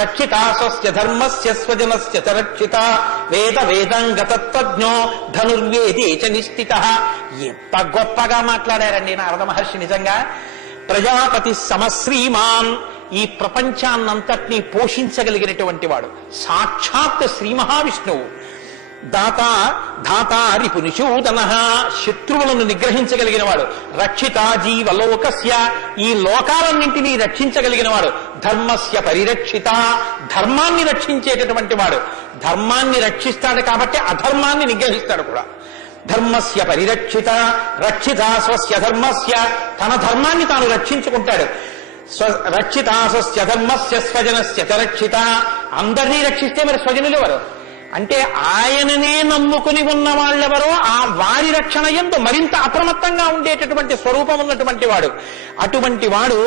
రక్షిత స్వస్య ధర్మస్య స్వజనస్య చ రక్షిత వేదంగతత్వజ్ఞో ధనుర్వేదే చ నిష్ఠిత. ఎంత గొప్పగా మాట్లాడారండి నారద మహర్షి. నిజంగా ప్రజాపతి సమశ్రీమాన్, ఈ ప్రపంచాన్నంతటినీ పోషించగలిగినటువంటి వాడు సాక్షాత్ శ్రీ మహావిష్ణువు. ధాతారి పునిషూదన శత్రువులను నిగ్రహించగలిగిన వాడు, రక్షిత జీవలోకస్య ఈ లోకాలన్నింటినీ రక్షించగలిగిన వాడు, ధర్మస్య పరిరక్షిత ధర్మాన్ని రక్షించేటటువంటి వాడు. ధర్మాన్ని రక్షిస్తాడు కాబట్టి అధర్మాన్ని నిగ్రహిస్తాడు కూడా. ధర్మస్య పరిరక్షిత రక్షిత స్వస్య ధర్మస్య, తన ధర్మాన్ని తాను రక్షించుకుంటాడు. రక్షిత స్వస్య ధర్మస్య స్వజనస్య చ రక్షిత, అందరినీ రక్షిస్తే మరి స్వజనులు ఎవరు అంటే ఆయననే నమ్ముకుని ఉన్న వాళ్ళెవరో ఆ వారి రక్షణ యందు మరింత అప్రమత్తంగా ఉండేటటువంటి స్వరూపం ఉన్నటువంటి వాడు. అటువంటి వాడు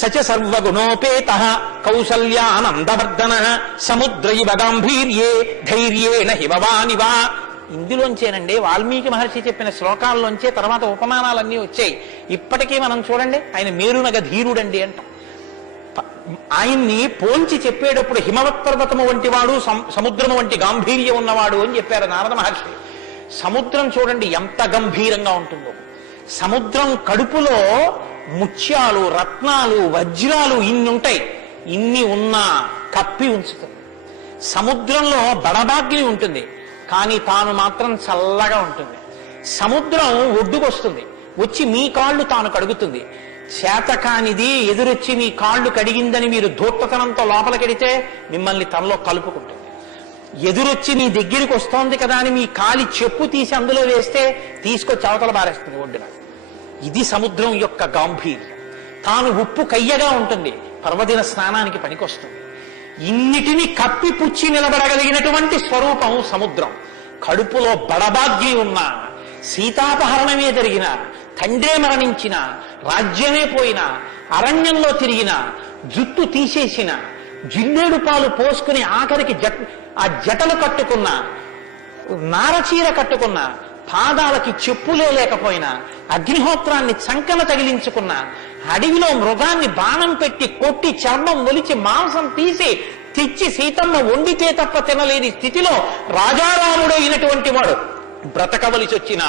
సచ సర్వగుణోపేత కౌసల్యానందవర్ధన సముద్రైవ గాంభీర్యే ధైర్యేణ హిమవానివా. ఇందులోంచేనండి వాల్మీకి మహర్షి చెప్పిన శ్లోకాల్లోంచే తర్వాత ఉపమానాలన్నీ వచ్చాయి. ఇప్పటికీ మనం చూడండి, ఆయన మేరునగ ధీరుడండి అంటాం. ఆయన్ని పోల్చి చెప్పేటప్పుడు హిమవత్ పర్వతము వంటి వాడు, సముద్రము వంటి గాంభీర్యం ఉన్నవాడు అని చెప్పారు నారద మహర్షి. సముద్రం చూడండి ఎంత గంభీరంగా ఉంటుందో. సముద్రం కడుపులో ముత్యాలు, రత్నాలు, వజ్రాలు ఇన్ని ఉంటాయి. ఇన్ని ఉన్నా కప్పి ఉంచుతుంది. సముద్రంలో బడబాగ్ని ఉంటుంది, కానీ తాను మాత్రం చల్లగా ఉంటుంది. సముద్రం ఒడ్డుకొస్తుంది, వచ్చి మీ కాళ్ళు తాను కడుగుతుంది. చేతకానిది ఎదురొచ్చి మీ కాళ్ళు కడిగిందని మీరు ధూర్తతనంతో లోపలికెడితే మిమ్మల్ని తనలో కలుపుకుంటుంది. ఎదురొచ్చి మీ దగ్గరికి వస్తోంది కదా అని మీ కాలి చెప్పు తీసి అందులో వేస్తే తీసుకొచ్చి అవతల బారేస్తుంది ఒడ్డున. ఇది సముద్రం యొక్క గాంభీర్యం. తాను ఉప్పు కయ్యగా ఉంటుంది, పర్వదిన స్నానానికి పనికొస్తుంది. ఇన్నిటిని కప్పిపుచ్చి నిలబడగలిగినటువంటి స్వరూపం సముద్రం. కడుపులో బడబాగ్ని ఉన్నా, సీతాపహరణమే జరిగిన, తండ్రే మరణించిన, రాజ్యమే పోయిన, అరణ్యంలో తిరిగిన, జుట్టు తీసేసిన, జిల్లేడు పాలు పోసుకుని ఆఖరికి ఆ జటలు కట్టుకున్న, నారచీర కట్టుకున్న, పాదాలకి చెప్పులే లేకపోయినా, అగ్నిహోత్రాన్ని చంకన తగిలించుకున్న, అడవిలో మృగాన్ని బాణం పెట్టి కొట్టి చర్మం ఒలిచి మాంసం తీసి తెచ్చి సీతమ్మ వండితే తప్ప తినలేని స్థితిలో రాజారాముడైనటువంటి వాడు బ్రతకవలసి వచ్చిన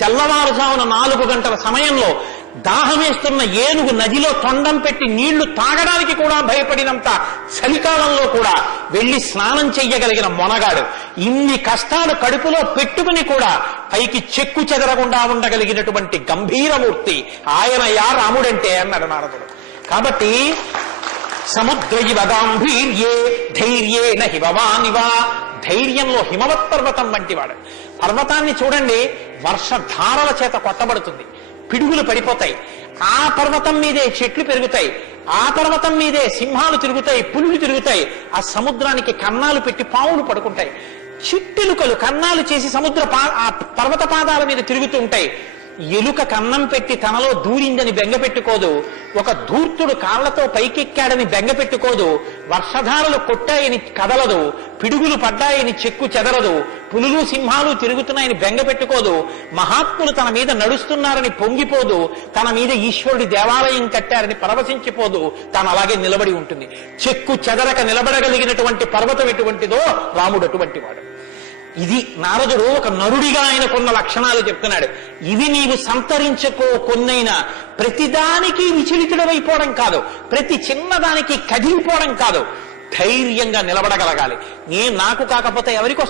తెల్లవారుజామున 4 గంటల సమయంలో దాహమేస్తున్న ఏనుగు నదిలో తొండం పెట్టి నీళ్లు తాగడానికి కూడా భయపడినంత చలికాలంలో కూడా వెళ్లి స్నానం చెయ్యగలిగిన మొనగాడు, ఇన్ని కష్టాలు కడుపులో పెట్టుకుని కూడా పైకి చెక్కు చెదరకుండా ఉండగలిగినటువంటి గంభీరమూర్తి ఆయనయా రాముడంటే అన్నాడు నారదుడు. కాబట్టి సముద్రయివ గాంభీర్యే ధైర్యేణ హిమవానివా, ధైర్యంలో హిమవత్ పర్వతం వంటివాడు. పర్వతాన్ని చూడండి, వర్షధారల చేత కొట్టబడుతుంది, పిడుగులు పడిపోతాయి. ఆ పర్వతం మీదే చెట్లు పెరుగుతాయి, ఆ పర్వతం మీదే సింహాలు తిరుగుతాయి, పులులు తిరుగుతాయి. ఆ సముద్రానికి కన్నాలు పెట్టి పావులు పడుకుంటాయి. చిట్టెలుకలు కన్నాలు చేసి ఆ పర్వత పాదాల మీద తిరుగుతూ ఉంటాయి. ఎలుక కన్నం పెట్టి తనలో దూరిందని బెంగపెట్టుకోదు, ఒక ధూర్తుడు కాళ్లతో పైకెక్కాడని బెంగపెట్టుకోదు, వర్షధారలు కొట్టాయని కదలదు, పిడుగులు పడ్డాయని చెక్కు చెదరదు, పులులు సింహాలు తిరుగుతున్నాయని బెంగపెట్టుకోదు, మహాత్ములు తన మీద నడుస్తున్నారని పొంగిపోదు, తన మీద ఈశ్వరుడి దేవాలయం కట్టారని పరవశించిపోదు, తాను అలాగే నిలబడి ఉంటుంది. చెక్కు చెదరక నిలబడగలిగినటువంటి పర్వతం ఎటువంటిదో రాముడు అటువంటి వాడు. ఇది నారదుడు ఒక నరుడిగా ఆయనకున్న లక్షణాలు చెప్తున్నాడు. ఇవి నీవు సంతరించుకో, కొన్నైనా ప్రతిదానికి విచలితుడమైపోవడం కాదు, ప్రతి చిన్నదానికి కదిలిపోవడం కాదు, ధైర్యంగా నిలబడగలగాలి. నాకు కాకపోతే ఎవరికి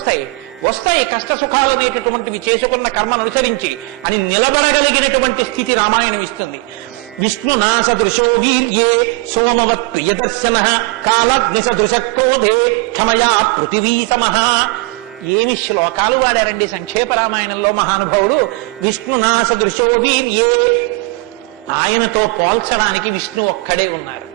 వస్తాయి కష్ట సుఖాలు అనేటటువంటివి చేసుకున్న కర్మను అనుసరించి అని నిలబడగలిగినటువంటి స్థితి రామాయణం ఇస్తుంది. విష్ణునా సదృశో వీర్యే సోమవత్ ప్రియదర్శన కాలగ్ని సదృశ క్రోధే క్షమయా పృథివీ సమః. ఏమి శ్లోకాలు వాడారండి సంక్షేప రామాయణంలో మహానుభావుడు. విష్ణునా సదృశో వీర్యే, ఆయనతో పోల్చడానికి విష్ణు ఒక్కడే ఉన్నారు.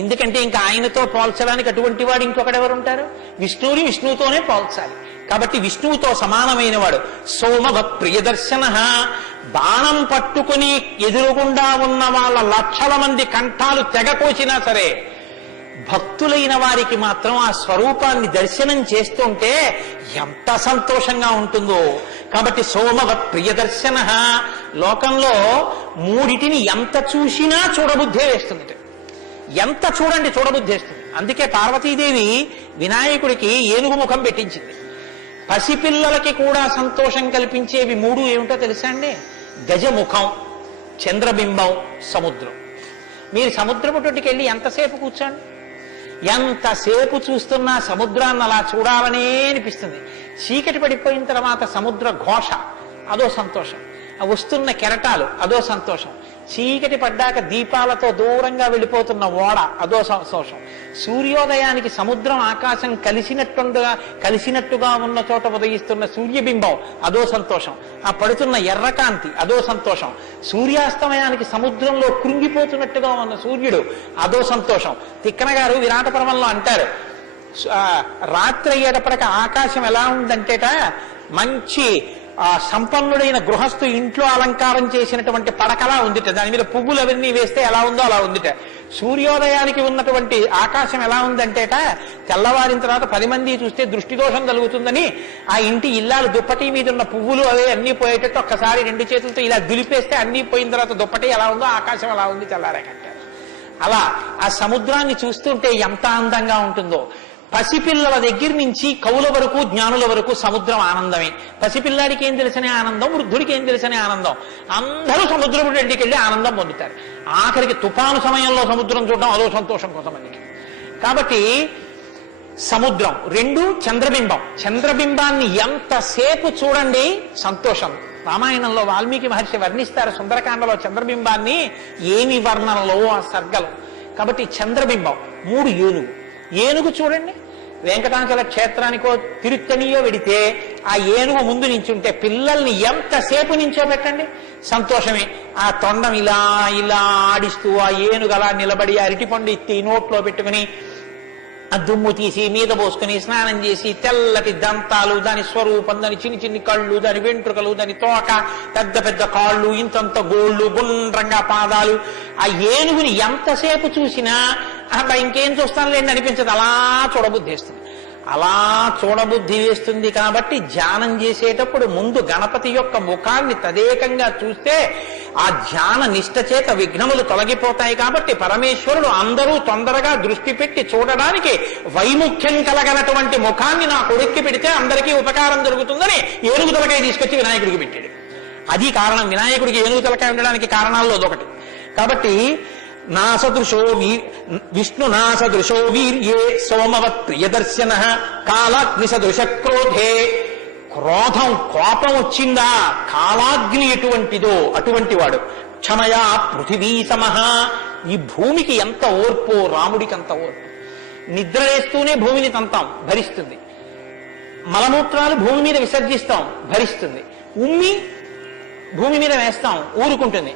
ఎందుకంటే ఇంకా ఆయనతో పోల్చడానికి అటువంటి వాడు ఇంకొకడెవరుంటారు? విష్ణువుని విష్ణువుతోనే పోల్చాలి. కాబట్టి విష్ణువుతో సమానమైన వాడు. సోమవత్ ప్రియదర్శన, బాణం పట్టుకుని ఎదురుగుండా ఉన్న వాళ్ళ లక్షల మంది కంఠాలు తెగకోసినా సరే భక్తులైన వారికి మాత్రం ఆ స్వరూపాన్ని దర్శనం చేస్తుంటే ఎంత సంతోషంగా ఉంటుందో. కాబట్టి సోమవత్ ప్రియదర్శన, లోకంలో మూడిటిని ఎంత చూసినా చూడబుద్ధే వేస్తుంది, ఎంత చూడండి చూడబుద్ధి వేస్తుంది. అందుకే పార్వతీదేవి వినాయకుడికి ఏనుగు ముఖం పెట్టించింది. పసిపిల్లలకి కూడా సంతోషం కల్పించేవి 3 ఏమిటో తెలుసా అండి? గజముఖం, చంద్రబింబం, సముద్రం. మీరు సముద్రపు తోటికి వెళ్ళి ఎంతసేపు కూర్చోండి, ఎంతసేపు చూస్తున్నా సముద్రాన్ని అలా చూడాలనే అనిపిస్తుంది. చీకటి పడిపోయిన తర్వాత సముద్ర ఘోష అదో సంతోషం, వస్తున్న కెరటాలు అదో సంతోషం, చీకటి పడ్డాక దీపాలతో దూరంగా వెళ్ళిపోతున్న ఓడ అదో సంతోషం, సూర్యోదయానికి సముద్రం ఆకాశం కలిసినట్టుగా ఉన్న చోట ఉదయిస్తున్న సూర్యబింబం అదో సంతోషం, ఆ పడుతున్న ఎర్రకాంతి అదో సంతోషం, సూర్యాస్తమయానికి సముద్రంలో కృంగిపోతున్నట్టుగా ఉన్న సూర్యుడు అదో సంతోషం. తిక్కన గారు విరాట పర్వంలో అంటారు, రాత్రి అయ్యేటప్పటికి ఆకాశం ఎలా ఉందంటేట మంచి సంపన్నుడైన గృహస్థు ఇంట్లో అలంకారం చేసినటువంటి పడకలా ఉందిట, దాని మీద పువ్వులు అవన్నీ వేస్తే ఎలా ఉందో అలా ఉందిట. సూర్యోదయానికి ఉన్నటువంటి ఆకాశం ఎలా ఉందంటేట, తెల్లవారిన తర్వాత 10 మంది చూస్తే దృష్టి దోషం కలుగుతుందని ఆ ఇంటి ఇల్లాలు దుప్పటి మీద ఉన్న పువ్వులు అవే అన్ని పోయేటట్టు ఒక్కసారి 2 చేతులతో ఇలా దులిపేస్తే అన్ని పోయిన తర్వాత దుప్పటి ఎలా ఉందో ఆకాశం ఎలా ఉంది తెల్లారేకంటారు. అలా ఆ సముద్రాన్ని చూస్తుంటే ఎంత అందంగా ఉంటుందో. పసిపిల్లల దగ్గర నుంచి కవుల వరకు జ్ఞానుల వరకు సముద్రం ఆనందమే. పసిపిల్లాడికి ఏం తెలిసనే ఆనందం, వృద్ధుడికి ఏం తెలిసనే ఆనందం. అందరూ సముద్రపు ఇంటికి వెళ్ళి ఆనందం పొందుతారు. ఆఖరికి తుఫాను సమయంలో సముద్రం చూడడం అదో సంతోషం కొంతమందికి. కాబట్టి సముద్రం 2, చంద్రబింబం. చంద్రబింబాన్ని ఎంతసేపు చూడండి సంతోషం. రామాయణంలో వాల్మీకి మహర్షి వర్ణిస్తారు సుందరకాండలో చంద్రబింబాన్ని, ఏమి వర్ణనలో ఆ సర్గలు. కాబట్టి చంద్రబింబం. 3 ఏనుగు చూడండి, వెంకటాచల క్షేత్రానికో తిరుత్తనియో వెడితే ఆ ఏనుగు ముందు నించుంటే పిల్లల్ని ఎంతసేపు నించోబెట్టండి సంతోషమే. ఆ తొండం ఇలా ఇలా ఆడిస్తూ ఆ ఏనుగు అలా నిలబడి అరటిపండు ఎత్తి నోట్లో పెట్టుకుని ఆ దుమ్ము తీసి మీద పోసుకుని స్నానం చేసి తెల్లటి దంతాలు, దాని స్వరూపం, దాని చిన్ని కళ్ళు, దాని వెంట్రుకలు, దాని తోక, పెద్ద పెద్ద కాళ్ళు, ఇంతంత గోళ్ళు, గుండ్రంగా పాదాలు. ఆ ఏనుగుని ఎంతసేపు చూసినా అలా ఇంకేం చూస్తానులేండి అనిపించదు, అలా చూడబుద్ధేస్తుంది. అలా చూడబుద్ధి వేస్తుంది కాబట్టి ధ్యానం చేసేటప్పుడు ముందు గణపతి యొక్క ముఖాన్ని తదేకంగా చూస్తే ఆ ధ్యాన నిష్ట చేత విఘ్నములు తొలగిపోతాయి. కాబట్టి పరమేశ్వరుడు అందరూ తొందరగా దృష్టి పెట్టి చూడడానికి వైముఖ్యం కలగనటువంటి ముఖాన్ని నా కొడుక్కి పెడితే అందరికీ ఉపకారం జరుగుతుందని ఏనుగు తలకాయ తీసుకొచ్చి వినాయకుడికి పెట్టాడు. అది కారణం. వినాయకుడికి ఏనుగు తలకాయ ఉండడానికి కారణాల్లో అదొకటి. కాబట్టి విష్ణు నాసదృశో వీర్యే సోమవత్ ప్రియదర్శన కాలాగ్ని సదృశ క్రోధే. క్రోధం, కోపం వచ్చిందా కాలాగ్ని ఎటువంటిదో అటువంటి వాడు. క్షమయా పృథివీ సమః. ఈ భూమికి ఎంత ఓర్పో రాముడికి అంత ఓర్పు. నిద్రలేస్తూనే భూమిని తంతాం, భరిస్తుంది. మలమూత్రాలు భూమి మీద విసర్జిస్తాం, భరిస్తుంది. ఉమ్మి భూమి మీద వేస్తాం, ఊరుకుంటుంది.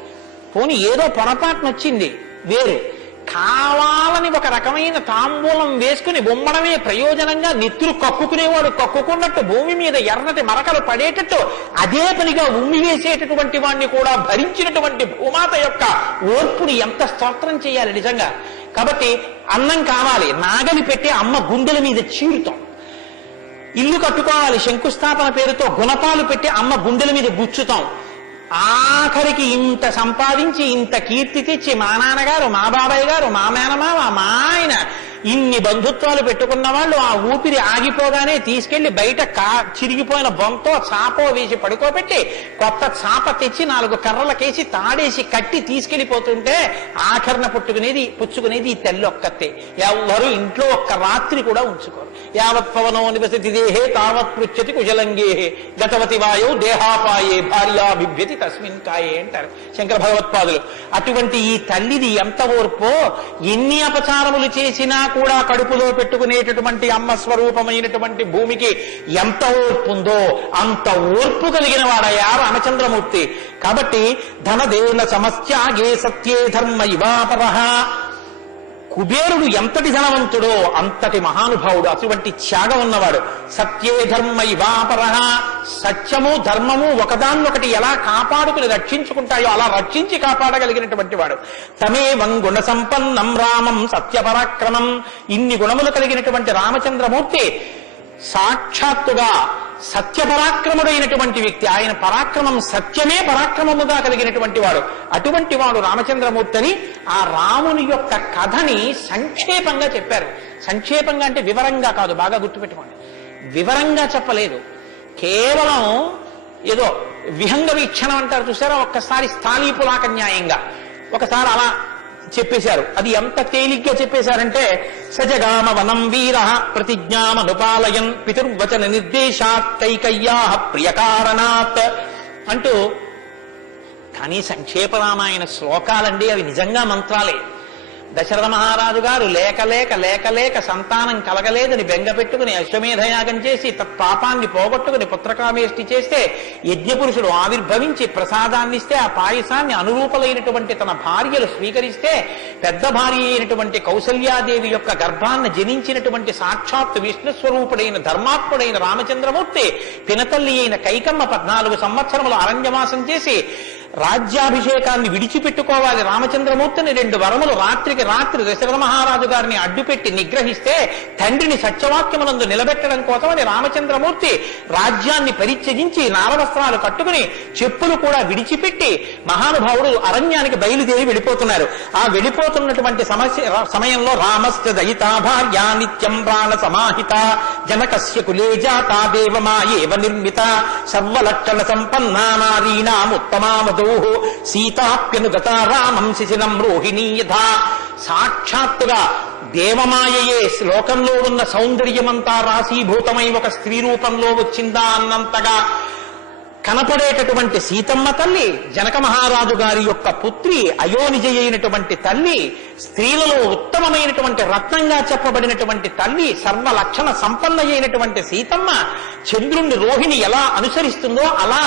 పోనీ ఏదో పొరపాటున వచ్చింది వేరు. కావాలని ఒక రకమైన తాంబూలం వేసుకుని బొమ్మడమే ప్రయోజనంగా నెత్తురు కక్కుకునేవాడు కక్కుకున్నట్టు భూమి మీద ఎర్రటి మరకలు పడేటట్టు అదే పనిగా ఉమ్మి వేసేటటువంటి వాడిని కూడా భరించినటువంటి భూమాత యొక్క ఓర్పుని ఎంత స్తోత్రం చేయాలి నిజంగా. కాబట్టి అన్నం కావాలి, నాగలి పెట్టి అమ్మ గుండెల మీద చీరుతాం. ఇల్లు కట్టుకోవాలి, శంకుస్థాపన పేరుతో గుణపాలు పెట్టి అమ్మ గుండెల మీద గుచ్చుతాం. ఆఖరికి ఇంత సంపాదించి ఇంత కీర్తి తెచ్చి మా నాన్నగారు, మా బాబాయ్ గారు, మా మేనమామ, మా ఆయన ఇన్ని బంధుత్వాలు పెట్టుకున్న వాళ్ళు ఆ ఊపిరి ఆగిపోగానే తీసుకెళ్లి బయట చిరిగిపోయిన బొంతో చాపో వేసి పడుకోబెట్టి కొత్త చాప తెచ్చి 4 కర్రలకేసి తాడేసి కట్టి తీసుకెళ్లిపోతుంటే ఆఖరణ పుచ్చుకునేది ఈ తెల్లి ఒక్కతే. ఎవరు ఇంట్లో ఒక్క రాత్రి కూడా ఉంచుకోరు. యావత్ పవనో నివసతి దేహే తావత్ పృచ్చతి కుశలంగేహే గతవతి వాయో దేహాపాయే భార్యా బిభ్యతి తస్మిన్ కాయే అంటారు శంకర భగవత్పాదులు. అటువంటి ఈ తల్లిది ఎంత ఓర్పో. ఎన్ని అపచారములు చేసినా కూడా కడుపులో పెట్టుకునేటటువంటి అమ్మ స్వరూపమైనటువంటి భూమికి ఎంత ఓర్పు ఉందో అంత ఓర్పు కలిగిన వాడయ్యా రామచంద్రమూర్తి. కాబట్టి ధనదేన సమస్యాగే సత్యే ధర్మ ఇవాపరః. కుబేరుడు ఎంతటి ధనవంతుడో అంతటి మహానుభావుడు, అటువంటి త్యాగం ఉన్నవాడు. సత్యే ధర్మ ఇవాపరః. సత్యము ధర్మము ఒకదాన్నొకటి ఎలా కాపాడుకుని రక్షించుకుంటాయో అలా రక్షించి కాపాడగలిగినటువంటి వాడు. తమేవం గుణ సంపన్నం రామం సత్యపరాక్రమం. ఇన్ని గుణములు కలిగినటువంటి రామచంద్రమూర్తి సాక్షాత్తుగా సత్యపరాక్రముడైనటువంటి వ్యక్తి. ఆయన పరాక్రమం సత్యమే పరాక్రమముగా కలిగినటువంటి వాడు. అటువంటి వాడు రామచంద్రమూర్తిని ఆ రాముని యొక్క కథని సంక్షేపంగా చెప్పారు. సంక్షేపంగా అంటే వివరంగా కాదు, బాగా గుర్తుపెట్టుకోండి. వివరంగా చెప్పలేదు, కేవలం ఏదో విహంగ వీక్షణం అంటారు చూసారా, ఒక్కసారి స్థాళీపులాక న్యాయంగా ఒకసారి అలా చెప్పేశారు. అది ఎంత తేలిగ్గా చెప్పేశారంటే సజగామ వనం వీర ప్రతిజ్ఞామనుపాలయన్ పితుర్వచన నిర్దేశాత్ కైకయ్యా ప్రియకారణాత్ అంటూ. కానీ సంక్షేప రామాయణ శ్లోకాలండి, అవి నిజంగా మంత్రాలే. దశరథ మహారాజు గారు లేక లేక లేక లేక సంతానం కలగలేదని బెంగ పెట్టుకుని అశ్వమేధయాగం చేసి తత్పాపాన్ని పోగొట్టుకుని పుత్రకామేష్టి చేస్తే యజ్ఞపురుషుడు ఆవిర్భవించి ప్రసాదాన్నిస్తే ఆ పాయసాన్ని అనురూపలైనటువంటి తన భార్యలు స్వీకరిస్తే పెద్ద భార్య అయినటువంటి కౌసల్యాదేవి యొక్క గర్భాన్ని జనించినటువంటి సాక్షాత్ విష్ణుస్వరూపుడైన ధర్మాత్ముడైన రామచంద్రమూర్తి పినతల్లి అయిన కైకమ్మ 14 సంవత్సరములు అరణ్యవాసం చేసి రాజ్యాభిషేకాన్ని విడిచిపెట్టుకోవాలి రామచంద్రమూర్తిని 2 వరములు రాత్రికి రాత్రి దశరథ మహారాజు గారిని అడ్డుపెట్టి నిగ్రహిస్తే తండ్రిని సత్యవాక్యమునందు నిలబెట్టడం కోసమని రామచంద్రమూర్తి రాజ్యాన్ని పరిత్యజించి నారవస్త్రాలు కట్టుకుని చెప్పులు కూడా విడిచిపెట్టి మహానుభావుడు అరణ్యానికి బయలుదేరి వెళ్ళిపోతున్నారు. ఆ వెళ్ళిపోతున్నటువంటి సమయంలో రామస్య దయితా భార్య నిత్యం ప్రాణ సమాహిత జనకస్య కులే జాతా దేవమాయేవ నిర్మిత సర్వలక్షణ సంపన్నా నారీణాముత్తమామదో సీతాప్యనుగత రామం శిశినం రోహిణీ యథా. సాక్షాత్తుగా దేవమాయయే లోకంలో ఉన్న సౌందర్యమంతా రాశీభూతమై ఒక స్త్రీ రూపంలో వచ్చిందా అన్నంతగా కనపడేటటువంటి సీతమ్మ తల్లి, జనక మహారాజు గారి యొక్క పుత్రి, అయోనిజ అయినటువంటి తల్లి, స్త్రీలలో ఉత్తమమైనటువంటి రత్నంగా చెప్పబడినటువంటి తల్లి, సర్వలక్షణ సంపన్న అయినటువంటి సీతమ్మ చంద్రుణ్ణి రోహిణి ఎలా అనుసరిస్తుందో అలా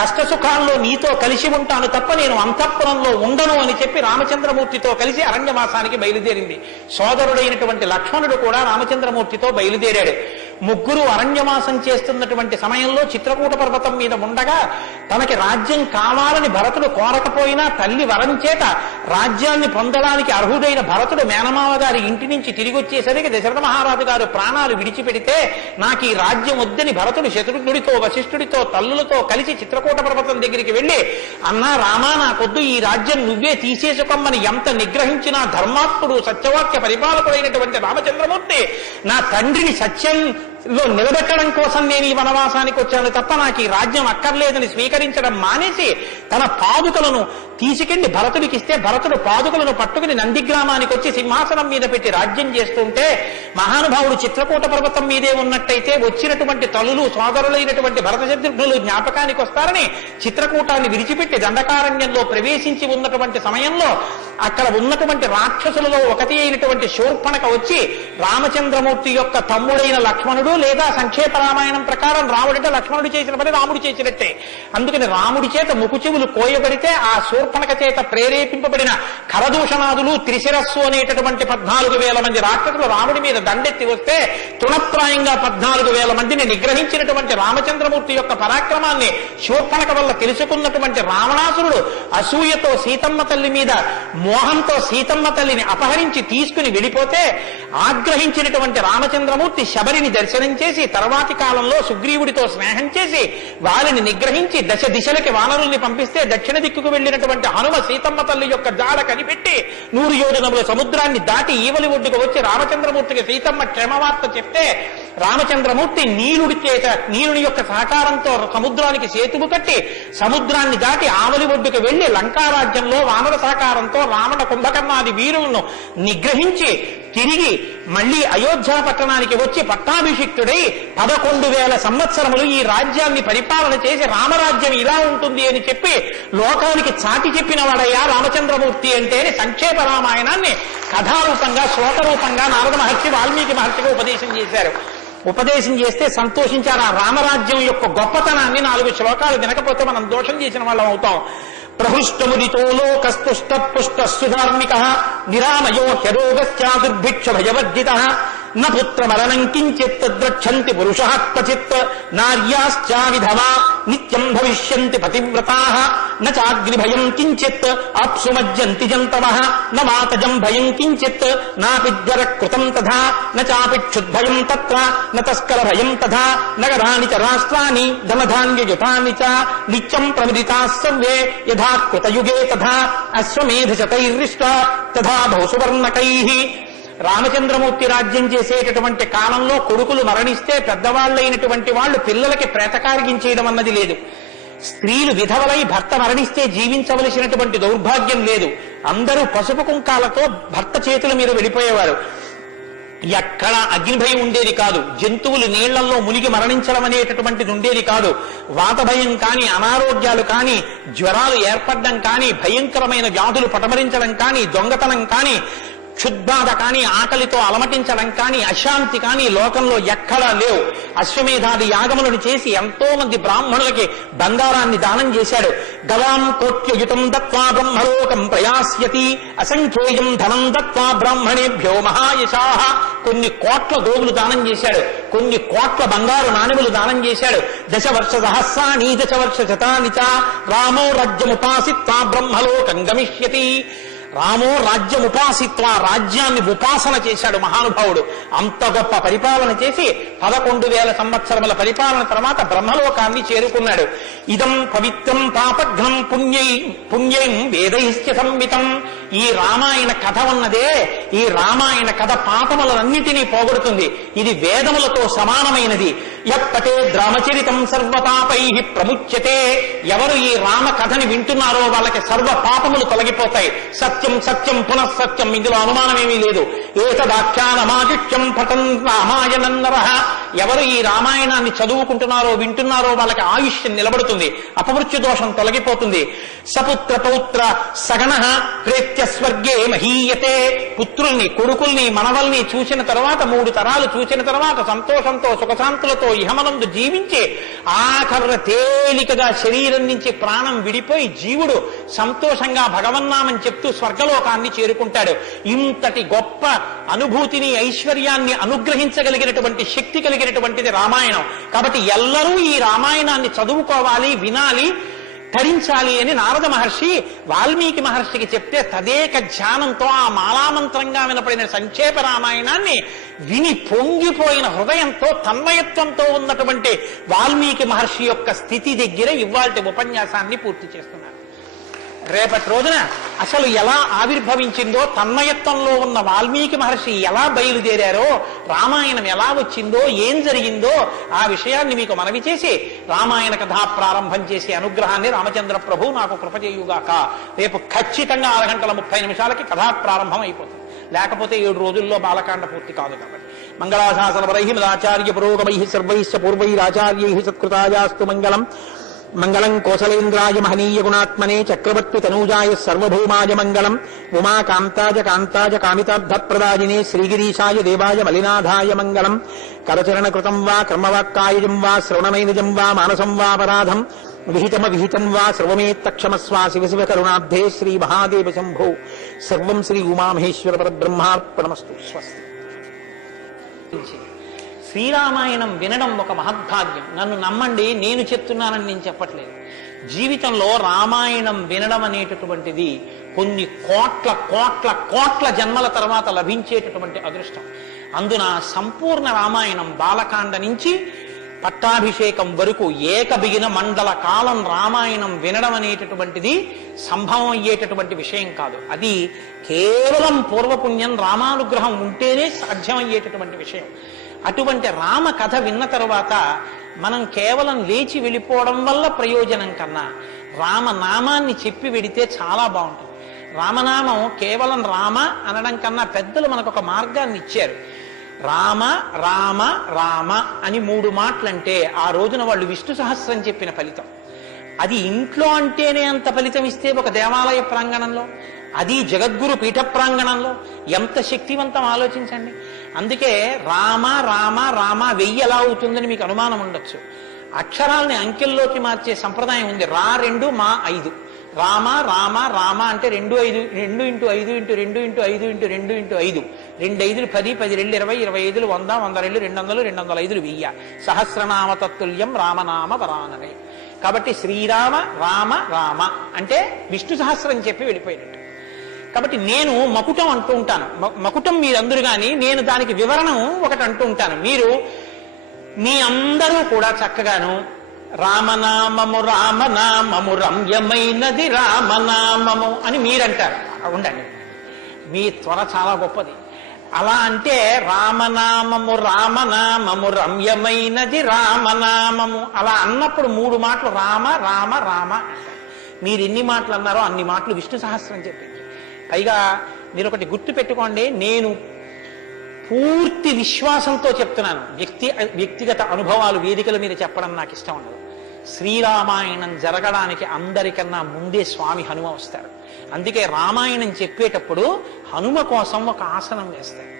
కష్టసుఖాల్లో నీతో కలిసి ఉంటాను తప్ప నేను అంతఃపురంలో ఉండను అని చెప్పి రామచంద్రమూర్తితో కలిసి అరణ్యవాసానికి బయలుదేరింది. సోదరుడైనటువంటి లక్ష్మణుడు కూడా రామచంద్రమూర్తితో బయలుదేరాడు. ముగ్గురు అరణ్యవాసం చేస్తున్నటువంటి సమయంలో చిత్రకూట పర్వతం మీద ఉండగా తనకి రాజ్యం కావాలని భరతుడు కోరకపోయినా తల్లి వరం చేత రాజ్యాన్ని పొందడానికి అర్హుడైన భరతుడు మేనమావ గారి ఇంటి నుంచి తిరిగి వచ్చేసరికి దశరథ మహారాజు గారు ప్రాణాలు విడిచిపెడితే నాకు ఈ రాజ్యం వద్దని భరతుడు శత్రుఘ్నుడితో వశిష్ఠుడితో తల్లులతో కలిసి చిత్రకూట పర్వతం దగ్గరికి వెళ్లి అన్నా రామా నాకొద్దు, ఈ రాజ్యం నువ్వే తీసేసుకోమని ఎంత నిగ్రహించినా ధర్మాత్ముడు సత్యవాక్య పరిపాలకుడైనటువంటి రామచంద్రమూర్తి నా తండ్రిని సత్యంలో నిలబెట్టడం కోసం నేను ఈ వనవాసానికి వచ్చాను తప్ప నాకు ఈ రాజ్యం అక్కర్లేదని స్వీకరించడం మానేసి తన పాదుకలను తీసుకెళ్లి భరతుడికి ఇస్తే భరతుడు పాదుకలను పట్టుకుని నందిగ్రామానికి వచ్చి సింహాసనం మీద పెట్టి రాజ్యం చేస్తుంటే మహానుభావుడు చిత్రకూట పర్వతం మీదే ఉన్నట్టయితే వచ్చినటువంటి తల్లులు సోదరులైనటువంటి భరత శత్రుఘ్నులు జ్ఞాపకానికి వస్తారని చిత్రకూటాన్ని విడిచిపెట్టి దండకారణ్యంలో ప్రవేశించి ఉన్నటువంటి సమయంలో అక్కడ ఉన్నటువంటి రాక్షసులలో ఒకటి అయినటువంటి శూర్పణక వచ్చి రామచంద్రమూర్తి యొక్క తమ్ముడైన లక్ష్మణుడు లేదా సంక్షేప రామాయణం ప్రకారం రాముడంటే లక్ష్మణుడు చేసిన పని రాముడు చేసినట్టే, అందుకని రాముడి చేత ముకుచెవులు కోయబడితే ఆ శూర్పణక చేత ప్రేరేపింపబడిన కరదూషణాదులు త్రిశిరస్సు అనేటటువంటి 14,000 మంది రాక్షసులు రాముడి మీద దండెత్తి వస్తే తృణప్రాయంగా 14,000 మందిని నిగ్రహించినటువంటి రామచంద్రమూర్తి యొక్క పరాక్రమాన్ని శూర్పణక వల్ల తెలుసుకున్నటువంటి రావణాసురుడు అసూయతో సీతమ్మ తల్లి మీద మోహంతో సీతమ్మ తల్లిని అపహరించి తీసుకుని వెళ్ళిపోతే ఆగ్రహించినటువంటి రామచంద్రమూర్తి శబరిని దర్శనం చేసి తర్వాతి కాలంలో సుగ్రీవుడితో స్నేహం చేసి వారిని నిగ్రహించి దశ దిశలకి వానరుల్ని పంపిస్తే దక్షిణ దిక్కుకు వెళ్లినటువంటి హనుమ సీతమ్మ తల్లి యొక్క జాడ కనిపెట్టి 100 యోజనముల సముద్రాన్ని దాటి ఈవలి ఒడ్డుకు వచ్చి రామచంద్రమూర్తికి సీతమ్మ క్షేమవార్త చెప్తే రామచంద్రమూర్తి నీలుని యొక్క సహకారంతో సముద్రానికి సేతువు కట్టి సముద్రాన్ని దాటి ఆవలి ఒడ్డుకు వెళ్లి లంకారాజ్యంలో వానర సహకారంతో రావణ కుంభకర్ణాది వీరులను నిగ్రహించి తిరిగి మళ్లీ అయోధ్య పట్టణానికి వచ్చి పట్టాభిషిక్తుడై 11,000 సంవత్సరములు ఈ రాజ్యాన్ని పరిపాలన చేసి రామరాజ్యం ఇలా ఉంటుంది అని చెప్పి లోకానికి చాటి చెప్పిన వాడయ్యా రామచంద్రమూర్తి అంటేనే సంక్షేప రామాయణాన్ని కథారూపంగా శ్లోకరూపంగా నారద మహర్షి వాల్మీకి మహర్షిగా ఉపదేశం చేశారు. ఉపదేశం చేస్తే సంతోషించారు. ఆ రామరాజ్యం యొక్క గొప్పతనాన్ని 4 శ్లోకాలు వినకపోతే మనం దోషం చేసిన వాళ్ళం అవుతాం. ప్రహృష్టముదితో లోకస్తుష్ట పుష్ట సుధార్మిక నిరామయో హ్యరోగస్యా దుర్భిక్ష భయవర్జిత న పుత్రమరణం కించిత్ ద్రక్షంతి పురుషః క్వచిత్ నార్యాశ్చా విధవా నిత్యం భవిష్యంతి పతివ్రతాః న చాగ్నిభయం కించిత్ ఆప్సుమజ్జంతి జంతవః న మాతజం భయం కించిత్ నాపి జ్వరకృతం తథా న చాపి క్షుద్భయం తత్ర న తస్కర భయం తథా నగరాణి చ రాష్ట్రాణి ధనధాన్యయుతాని చ నిత్యం ప్రముదితాః సర్వే యథా కృతయుగే తథా అశ్వమేధశతైర్రిష్టా తథా బహుసువర్ణకైః. రామచంద్రమూర్తి రాజ్యం చేసేటటువంటి కాలంలో కొడుకులు మరణిస్తే పెద్దవాళ్లైనటువంటి వాళ్ళు పిల్లలకి ప్రేతకార్గించేయడం అన్నది లేదు. స్త్రీలు విధవలై భర్త మరణిస్తే జీవించవలసినటువంటి దౌర్భాగ్యం లేదు. అందరూ పసుపు కుంకాలతో భర్త చేతుల మీద వెళ్ళిపోయేవారు. ఎక్కడ అగ్నిభయం ఉండేది కాదు. జంతువులు నీళ్లలో మునిగి మరణించడం అనేటటువంటిది ఉండేది కాదు. వాత భయం కానీ, అనారోగ్యాలు కానీ, జ్వరాలు ఏర్పడడం కానీ, భయంకరమైన వ్యాధులు పటమరించడం కానీ, దొంగతనం కానీ, క్షుద్బాధ కానీ, ఆకలితో అలమటించడం కానీ, అశాంతి కానీ లోకంలో ఎక్కడా లేవు. అశ్వమేధాది యాగములను చేసి ఎంతో మంది బ్రాహ్మణులకి బంగారాన్ని దానం చేశాడు. గవాం కోట్యయుతం దత్వా బ్రహ్మలోకం ప్రయాస్యతి అసంఖ్యేయం ధనం దత్వా బ్రాహ్మణేభ్యో మహాయశాః. కొన్ని కోట్ల గోవులు దానం చేశాడు, కొన్ని కోట్ల బంగారు నాణెములు దానం చేశాడు. 10 వర్ష సహస్రాణి 10 వర్ష శతాని చ రామో రాజ్యముపాసిత్వా బ్రహ్మలోకం గమిష్యతి. రామో రాజ్యముపాసిత్వ, రాజ్యాన్ని ఉపాసన చేశాడు మహానుభావుడు. అంత గొప్ప పరిపాలన చేసి 11,000 సంవత్సరముల పరిపాలన తర్వాత బ్రహ్మలోకాన్ని చేరుకున్నాడు. ఇదం పవిత్రం పాపఘ్నం పుణ్యం వేదైశ్చ సంవితం. ఈ రామాయణ కథ ఉన్నదే, ఈ రామాయణ కథ పాపములన్నింటినీ పోగొడుతుంది. ఇది వేదములతో సమానమైనది. యప్పటే రామచరితం సర్వపాపై ప్రముచ్యతే. ఎవరు ఈ రామ కథని వింటున్నారో వాళ్ళకి సర్వ పాపములు తొలగిపోతాయి. సత్యం సత్యం పునఃసత్యం, ఇందులో అనుమానమేమీ లేదు. ఏతదాఖ్యానమాదిత్యం పఠన్ రామాయణం నరః. ఎవరు ఈ రామాయణాన్ని చదువుకుంటున్నారో వింటున్నారో వాళ్ళకి ఆయుష్యం నిలబడుతుంది, అపమృత్యు దోషం తొలగిపోతుంది. సపుత్ర పౌత్ర సగణ ప్రేత్య స్వర్గే మహీయతే. పుత్రుల్ని, కొడుకుల్ని, మనవల్ని చూసిన తర్వాత 3 తరాలు చూసిన తర్వాత సంతోషంతో సుఖశాంతులతో ఇహమనందు జీవించి ఆఖరున తేలికగా శరీరం నుంచి ప్రాణం విడిపోయి జీవుడు సంతోషంగా భగవన్నామని చెప్తూ స్వర్గలోకాన్ని చేరుకుంటాడు. ఇంతటి గొప్ప అనుభూతిని ఐశ్వర్యాన్ని అనుగ్రహించగలిగినటువంటి శక్తి కలిగినటువంటిది రామాయణం. కాబట్టి ఎల్లరూ ఈ రామాయణాన్ని చదువుకోవాలి, వినాలి, ధరించాలి అని నారద మహర్షి వాల్మీకి మహర్షికి చెప్తే తదేక ధ్యానంతో ఆ మాలామంత్రంగా వినపడిన సంక్షేప రామాయణాన్ని విని పొంగిపోయిన హృదయంతో తన్మయత్వంతో ఉన్నటువంటి వాల్మీకి మహర్షి యొక్క స్థితి దగ్గర ఇవాల్టి ఉపన్యాసాన్ని పూర్తి చేస్తున్నారు. రేపటి రోజున అసలు ఎలా ఆవిర్భవించిందో, తన్మయత్వంలో ఉన్న వాల్మీకి మహర్షి ఎలా బయలుదేరారో, రామాయణం ఎలా వచ్చిందో, ఏం జరిగిందో ఆ విషయాన్ని మీకు మనవి చేసి రామాయణ కథా ప్రారంభం చేసే అనుగ్రహాన్ని రామచంద్ర ప్రభు నాకు కృప చేయుగాక. రేపు ఖచ్చితంగా 6:30 కథా ప్రారంభం అయిపోతుంది. లేకపోతే 7 రోజుల్లో బాలకాండ పూర్తి కాదు. కాబట్టి మంగళాశాసనపరై మదాచార్య పురోగమై సర్వైశ్చ పూర్వైరాచార్యై సత్కృతాయాస్తు మంగళం. మంగళం కోసలేంద్రాయ మహనీయ గుణాత్మనే చక్రవర్తి తనూజాయ సర్వభౌమాయ మంగళం. ఉమాకాంతాయ కాంతాయ కామితార్థప్రదాయినే శ్రీగిరీశాయ దేవాయ మలినాథాయ మంగళం. కరచరణకృతం వా కర్మవాక్కాయజం వా శ్రవణమైనజం వా మానసం వాపరాధం విహితం వా సర్వమేత్తక్షమస్వా శివ శివ కరుణాబ్ధే శ్రీ మహాదేవ శంభో. సర్వం శ్రీ ఉమామహేశ్వర పరబ్రహ్మార్పణమస్తు. స్వస్తి. శ్రీరామాయణం వినడం ఒక మహద్భాగ్యం. నన్ను నమ్మండి, నేను చెప్తున్నానని నేను చెప్పట్లేదు. జీవితంలో రామాయణం వినడం అనేటటువంటిది కొన్ని కోట్ల కోట్ల కోట్ల జన్మల తర్వాత లభించేటటువంటి అదృష్టం. అందున సంపూర్ణ రామాయణం బాలకాండ నుంచి పట్టాభిషేకం వరకు ఏకబిగిన మండల కాలం రామాయణం వినడం అనేటటువంటిది సంభవం అయ్యేటటువంటి విషయం కాదు. అది కేవలం పూర్వపుణ్యం, రామానుగ్రహం ఉంటేనే సాధ్యమయ్యేటటువంటి విషయం. అటువంటి రామ కథ విన్న తరువాత మనం కేవలం లేచి వెళ్ళిపోవడం వల్ల ప్రయోజనం కన్నా రామనామాన్ని చెప్పి వెడితే చాలా బాగుంటుంది. రామనామం కేవలం రామ అనడం కన్నా పెద్దలు మనకు ఒక మార్గాన్ని ఇచ్చారు. రామ రామ రామ అని 3 మాటలంటే ఆ రోజున వాళ్ళు విష్ణు సహస్రం చెప్పిన ఫలితం. అది ఇంట్లో అంటేనే అంత ఫలితం ఇస్తే ఒక దేవాలయ ప్రాంగణంలో, అది జగద్గురు పీఠ ప్రాంగణంలో ఎంత శక్తివంతం ఆలోచించండి. అందుకే రామ రామ రామ 1000 ఎలా అవుతుందని మీకు అనుమానం ఉండొచ్చు. అక్షరాల్ని అంకెల్లోకి మార్చే సంప్రదాయం ఉంది. 2 మా 5 రామ రామ రామ అంటే 2 5 2 × 5 × 2 × 5 × 2 × 5 2 5 10 10 2 20 20 100 100 200 205 1000 సహస్రనామ తత్తుల్యం రామనామ వరాననే. కాబట్టి శ్రీరామ రామ రామ అంటే విష్ణు సహస్రం చెప్పి వెళ్ళిపోయినట్టు. కాబట్టి నేను మకుటం అంటూ ఉంటాను. మకుటం మీరందరూ కానీ నేను దానికి వివరణం ఒకటి అంటూ ఉంటాను. మీరు మీ అందరూ కూడా చక్కగాను రామనామము రామనామము రమ్యమైనది రామనామము అని మీరంటారు. ఉండండి, మీ త్వర చాలా గొప్పది. అలా అంటే రామనామము రామనామము రమ్యమైనది రామనామము అలా అన్నప్పుడు 3 మాటలు రామ రామ రామ. మీరు ఎన్ని మాటలు అన్నారో అన్ని మాటలు విష్ణు సహస్రం చెప్పింది. పైగా మీరు ఒకటి గుర్తు పెట్టుకోండి, నేను పూర్తి విశ్వాసంతో చెప్తున్నాను. వ్యక్తిగత అనుభవాలు వేదికల మీద చెప్పడం నాకు ఇష్టం ఉండదు. శ్రీరామాయణం జరగడానికి అందరికన్నా ముందే స్వామి హనుమ వస్తారు. అందుకే రామాయణం చెప్పేటప్పుడు హనుమ కోసం ఒక ఆసనం వేస్తారు.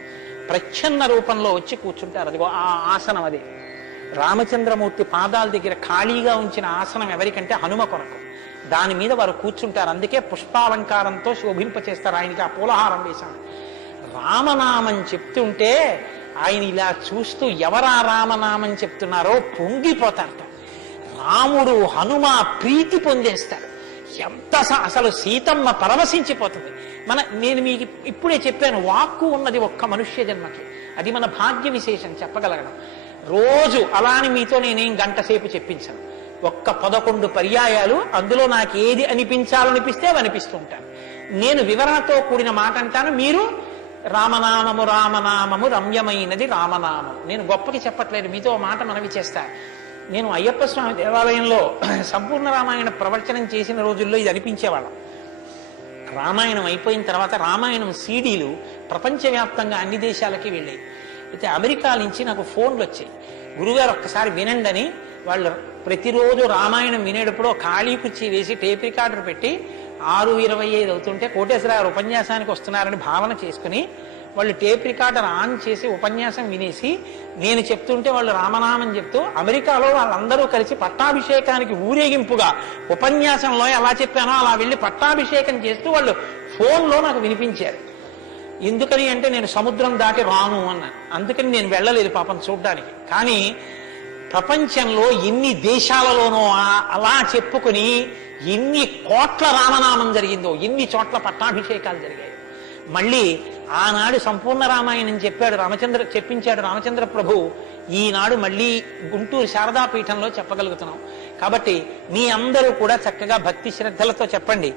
ప్రచ్ఛన్న రూపంలో వచ్చి కూర్చుంటారు. అదిగో ఆ ఆసనం అదే రామచంద్రమూర్తి పాదాల దగ్గర ఖాళీగా ఉంచిన ఆసనం ఎవరికంటే హనుమ కొరకు. దాని మీద వారు కూర్చుంటారు. అందుకే పుష్పాలంకారంతో శోభింపచేస్తారు. ఆయనకి ఆ పూలహారం వేశాను. రామనామం చెప్తుంటే ఆయన ఇలా చూస్తూ ఎవరా రామనామం చెప్తున్నారో పొంగిపోతారట. రాముడు హనుమ ప్రీతి పొందేస్తారు. ఎంత అసలు సీతమ్మ పరవశించిపోతుంది. నేను మీకు ఇప్పుడే చెప్పాను, వాక్కు ఉన్నది ఒక్క మనుష్య జన్మకి. అది మన భాగ్య విశేషం చెప్పగలగడం. రోజు అలా అని మీతో నేనేం గంట సేపు చెప్పించను. ఒక్క 11 పర్యాయాలు అందులో నాకు ఏది అనిపించాలనిపిస్తే అవి అనిపిస్తూ ఉంటాను. నేను వివరణతో కూడిన మాట అంటాను, మీరు రామనామము రామనామము రమ్యమైనది రామనామం. నేను గొప్పకి చెప్పట్లేదు, మీతో మాట మనవి చేస్తా. నేను అయ్యప్ప స్వామి దేవాలయంలో సంపూర్ణ రామాయణ ప్రవచనం చేసిన రోజుల్లో ఇది అనిపించేవాళ్ళం. రామాయణం అయిపోయిన తర్వాత రామాయణం సీడీలు ప్రపంచవ్యాప్తంగా అన్ని దేశాలకి వెళ్ళాయి. అయితే అమెరికా నుంచి నాకు ఫోన్లు వచ్చాయి, గురుగారు ఒక్కసారి వినండి అని. వాళ్ళు ప్రతిరోజు రామాయణం వినేటప్పుడు ఖాళీ కుర్చీ వేసి టేప్ రికార్డర్ పెట్టి 6:25 అవుతుంటే కోటేశ్వరరావు ఉపన్యాసానికి వస్తున్నారని భావన చేసుకుని వాళ్ళు టేప్ రికార్డర్ ఆన్ చేసి ఉపన్యాసం వినేసి నేను చెప్తుంటే వాళ్ళు రామనామం చెప్తూ అమెరికాలో వాళ్ళందరూ కలిసి పట్టాభిషేకానికి ఊరేగింపుగా ఉపన్యాసంలో ఎలా చెప్పానో అలా వెళ్ళి పట్టాభిషేకం చేస్తూ వాళ్ళు ఫోన్లో నాకు వినిపించారు. ఎందుకని అంటే నేను సముద్రం దాటి రాను అన్నాను. అందుకని నేను వెళ్ళలేదు పాపం చూడ్డానికి. కానీ ప్రపంచంలో ఎన్ని దేశాలలోనో అలా చెప్పుకుని ఎన్ని కోట్ల రామనామం జరిగిందో, ఎన్ని చోట్ల పట్టాభిషేకాలు జరిగాయి. మళ్ళీ ఆనాడు సంపూర్ణ రామాయణం చెప్పించాడు రామచంద్ర ప్రభు. ఈనాడు మళ్ళీ గుంటూరు శారదాపీఠంలో చెప్పగలుగుతున్నాం. కాబట్టి మీ అందరూ కూడా చక్కగా భక్తి శ్రద్ధలతో చెప్పండి.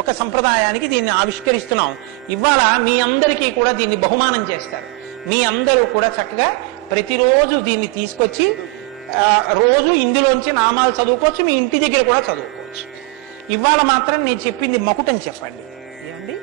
ఒక సంప్రదాయానికి దీన్ని ఆవిష్కరిస్తున్నాం. ఇవాళ మీ అందరికీ కూడా దీన్ని బహుమానం చేస్తారు. మీ అందరూ కూడా చక్కగా ప్రతిరోజు దీన్ని తీసుకొచ్చి రోజు ఇందులోంచి నామాలు చదువుకోవచ్చు. మీ ఇంటి దగ్గర కూడా చదువుకోవచ్చు. ఇవాళ మాత్రం నేను చెప్పింది మకుటం చెప్పండి. ఏమండి?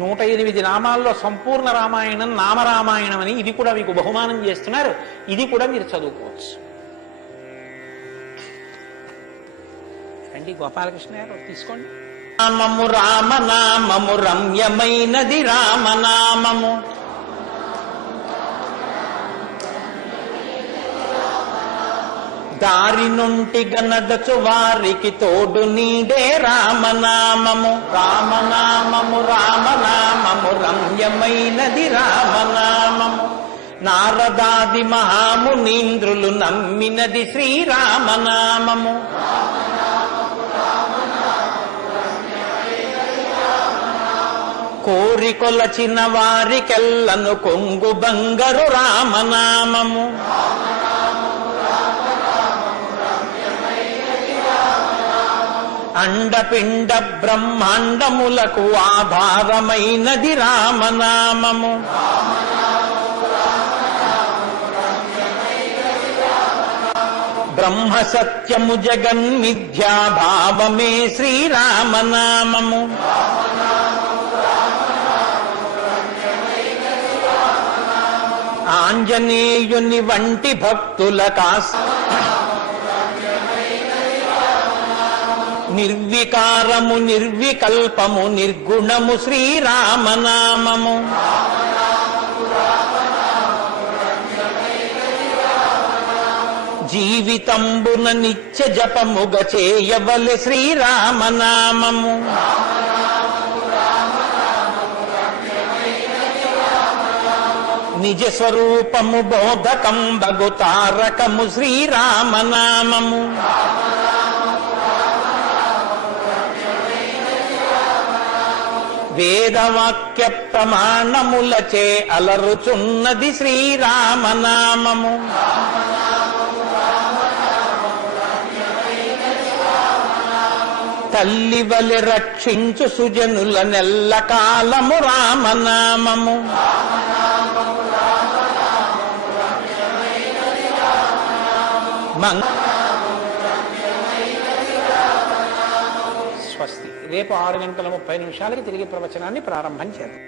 నూట 8 నామాల్లో సంపూర్ణ రామాయణం నామరామాయణం అని ఇది కూడా మీకు బహుమానం చేస్తున్నారు. ఇది కూడా మీరు చదువుకోవచ్చు. రండి గోపాలకృష్ణ గారు తీసుకోండి. నామము రామనామము రమ్యమైనది రామనామము, దారి నుండి గనదచు వారికి తోడు నీడే రామనామము. రామనామము రామనామము రమ్యమైనది రామనామము, నారదాది మహామునీంద్రులు నమ్మినది శ్రీరామనామము. కోరికొలచిన వారికెల్లను కొంగు బంగరు రామనామము. అండపిండ బ్రహ్మాండములకు ఆధారమైనది రామనామము. బ్రహ్మ సత్యము జగన్మిథ్యాభావమే శ్రీరామనామము. ఆంజనేయుని వంటి భక్తుల నిర్వికారము నిర్వికల్పము నిర్గుణము శ్రీరామనామము. జీవితంబున నిత్య జపముగ చేయవలె శ్రీరామనామము. నిజ స్వరూపము బోధకంబగు తారకము శ్రీరామనామము. వేదవాక్య ప్రమాణములచే అలరుచున్నది శ్రీరామనామము. తల్లి వలె రక్షించు సుజనుల నెల్ల కాలము రామనామము. స్వస్తి. రేపు 6:30 తిరిగి ప్రవచనాన్ని ప్రారంభం చేద్దాం.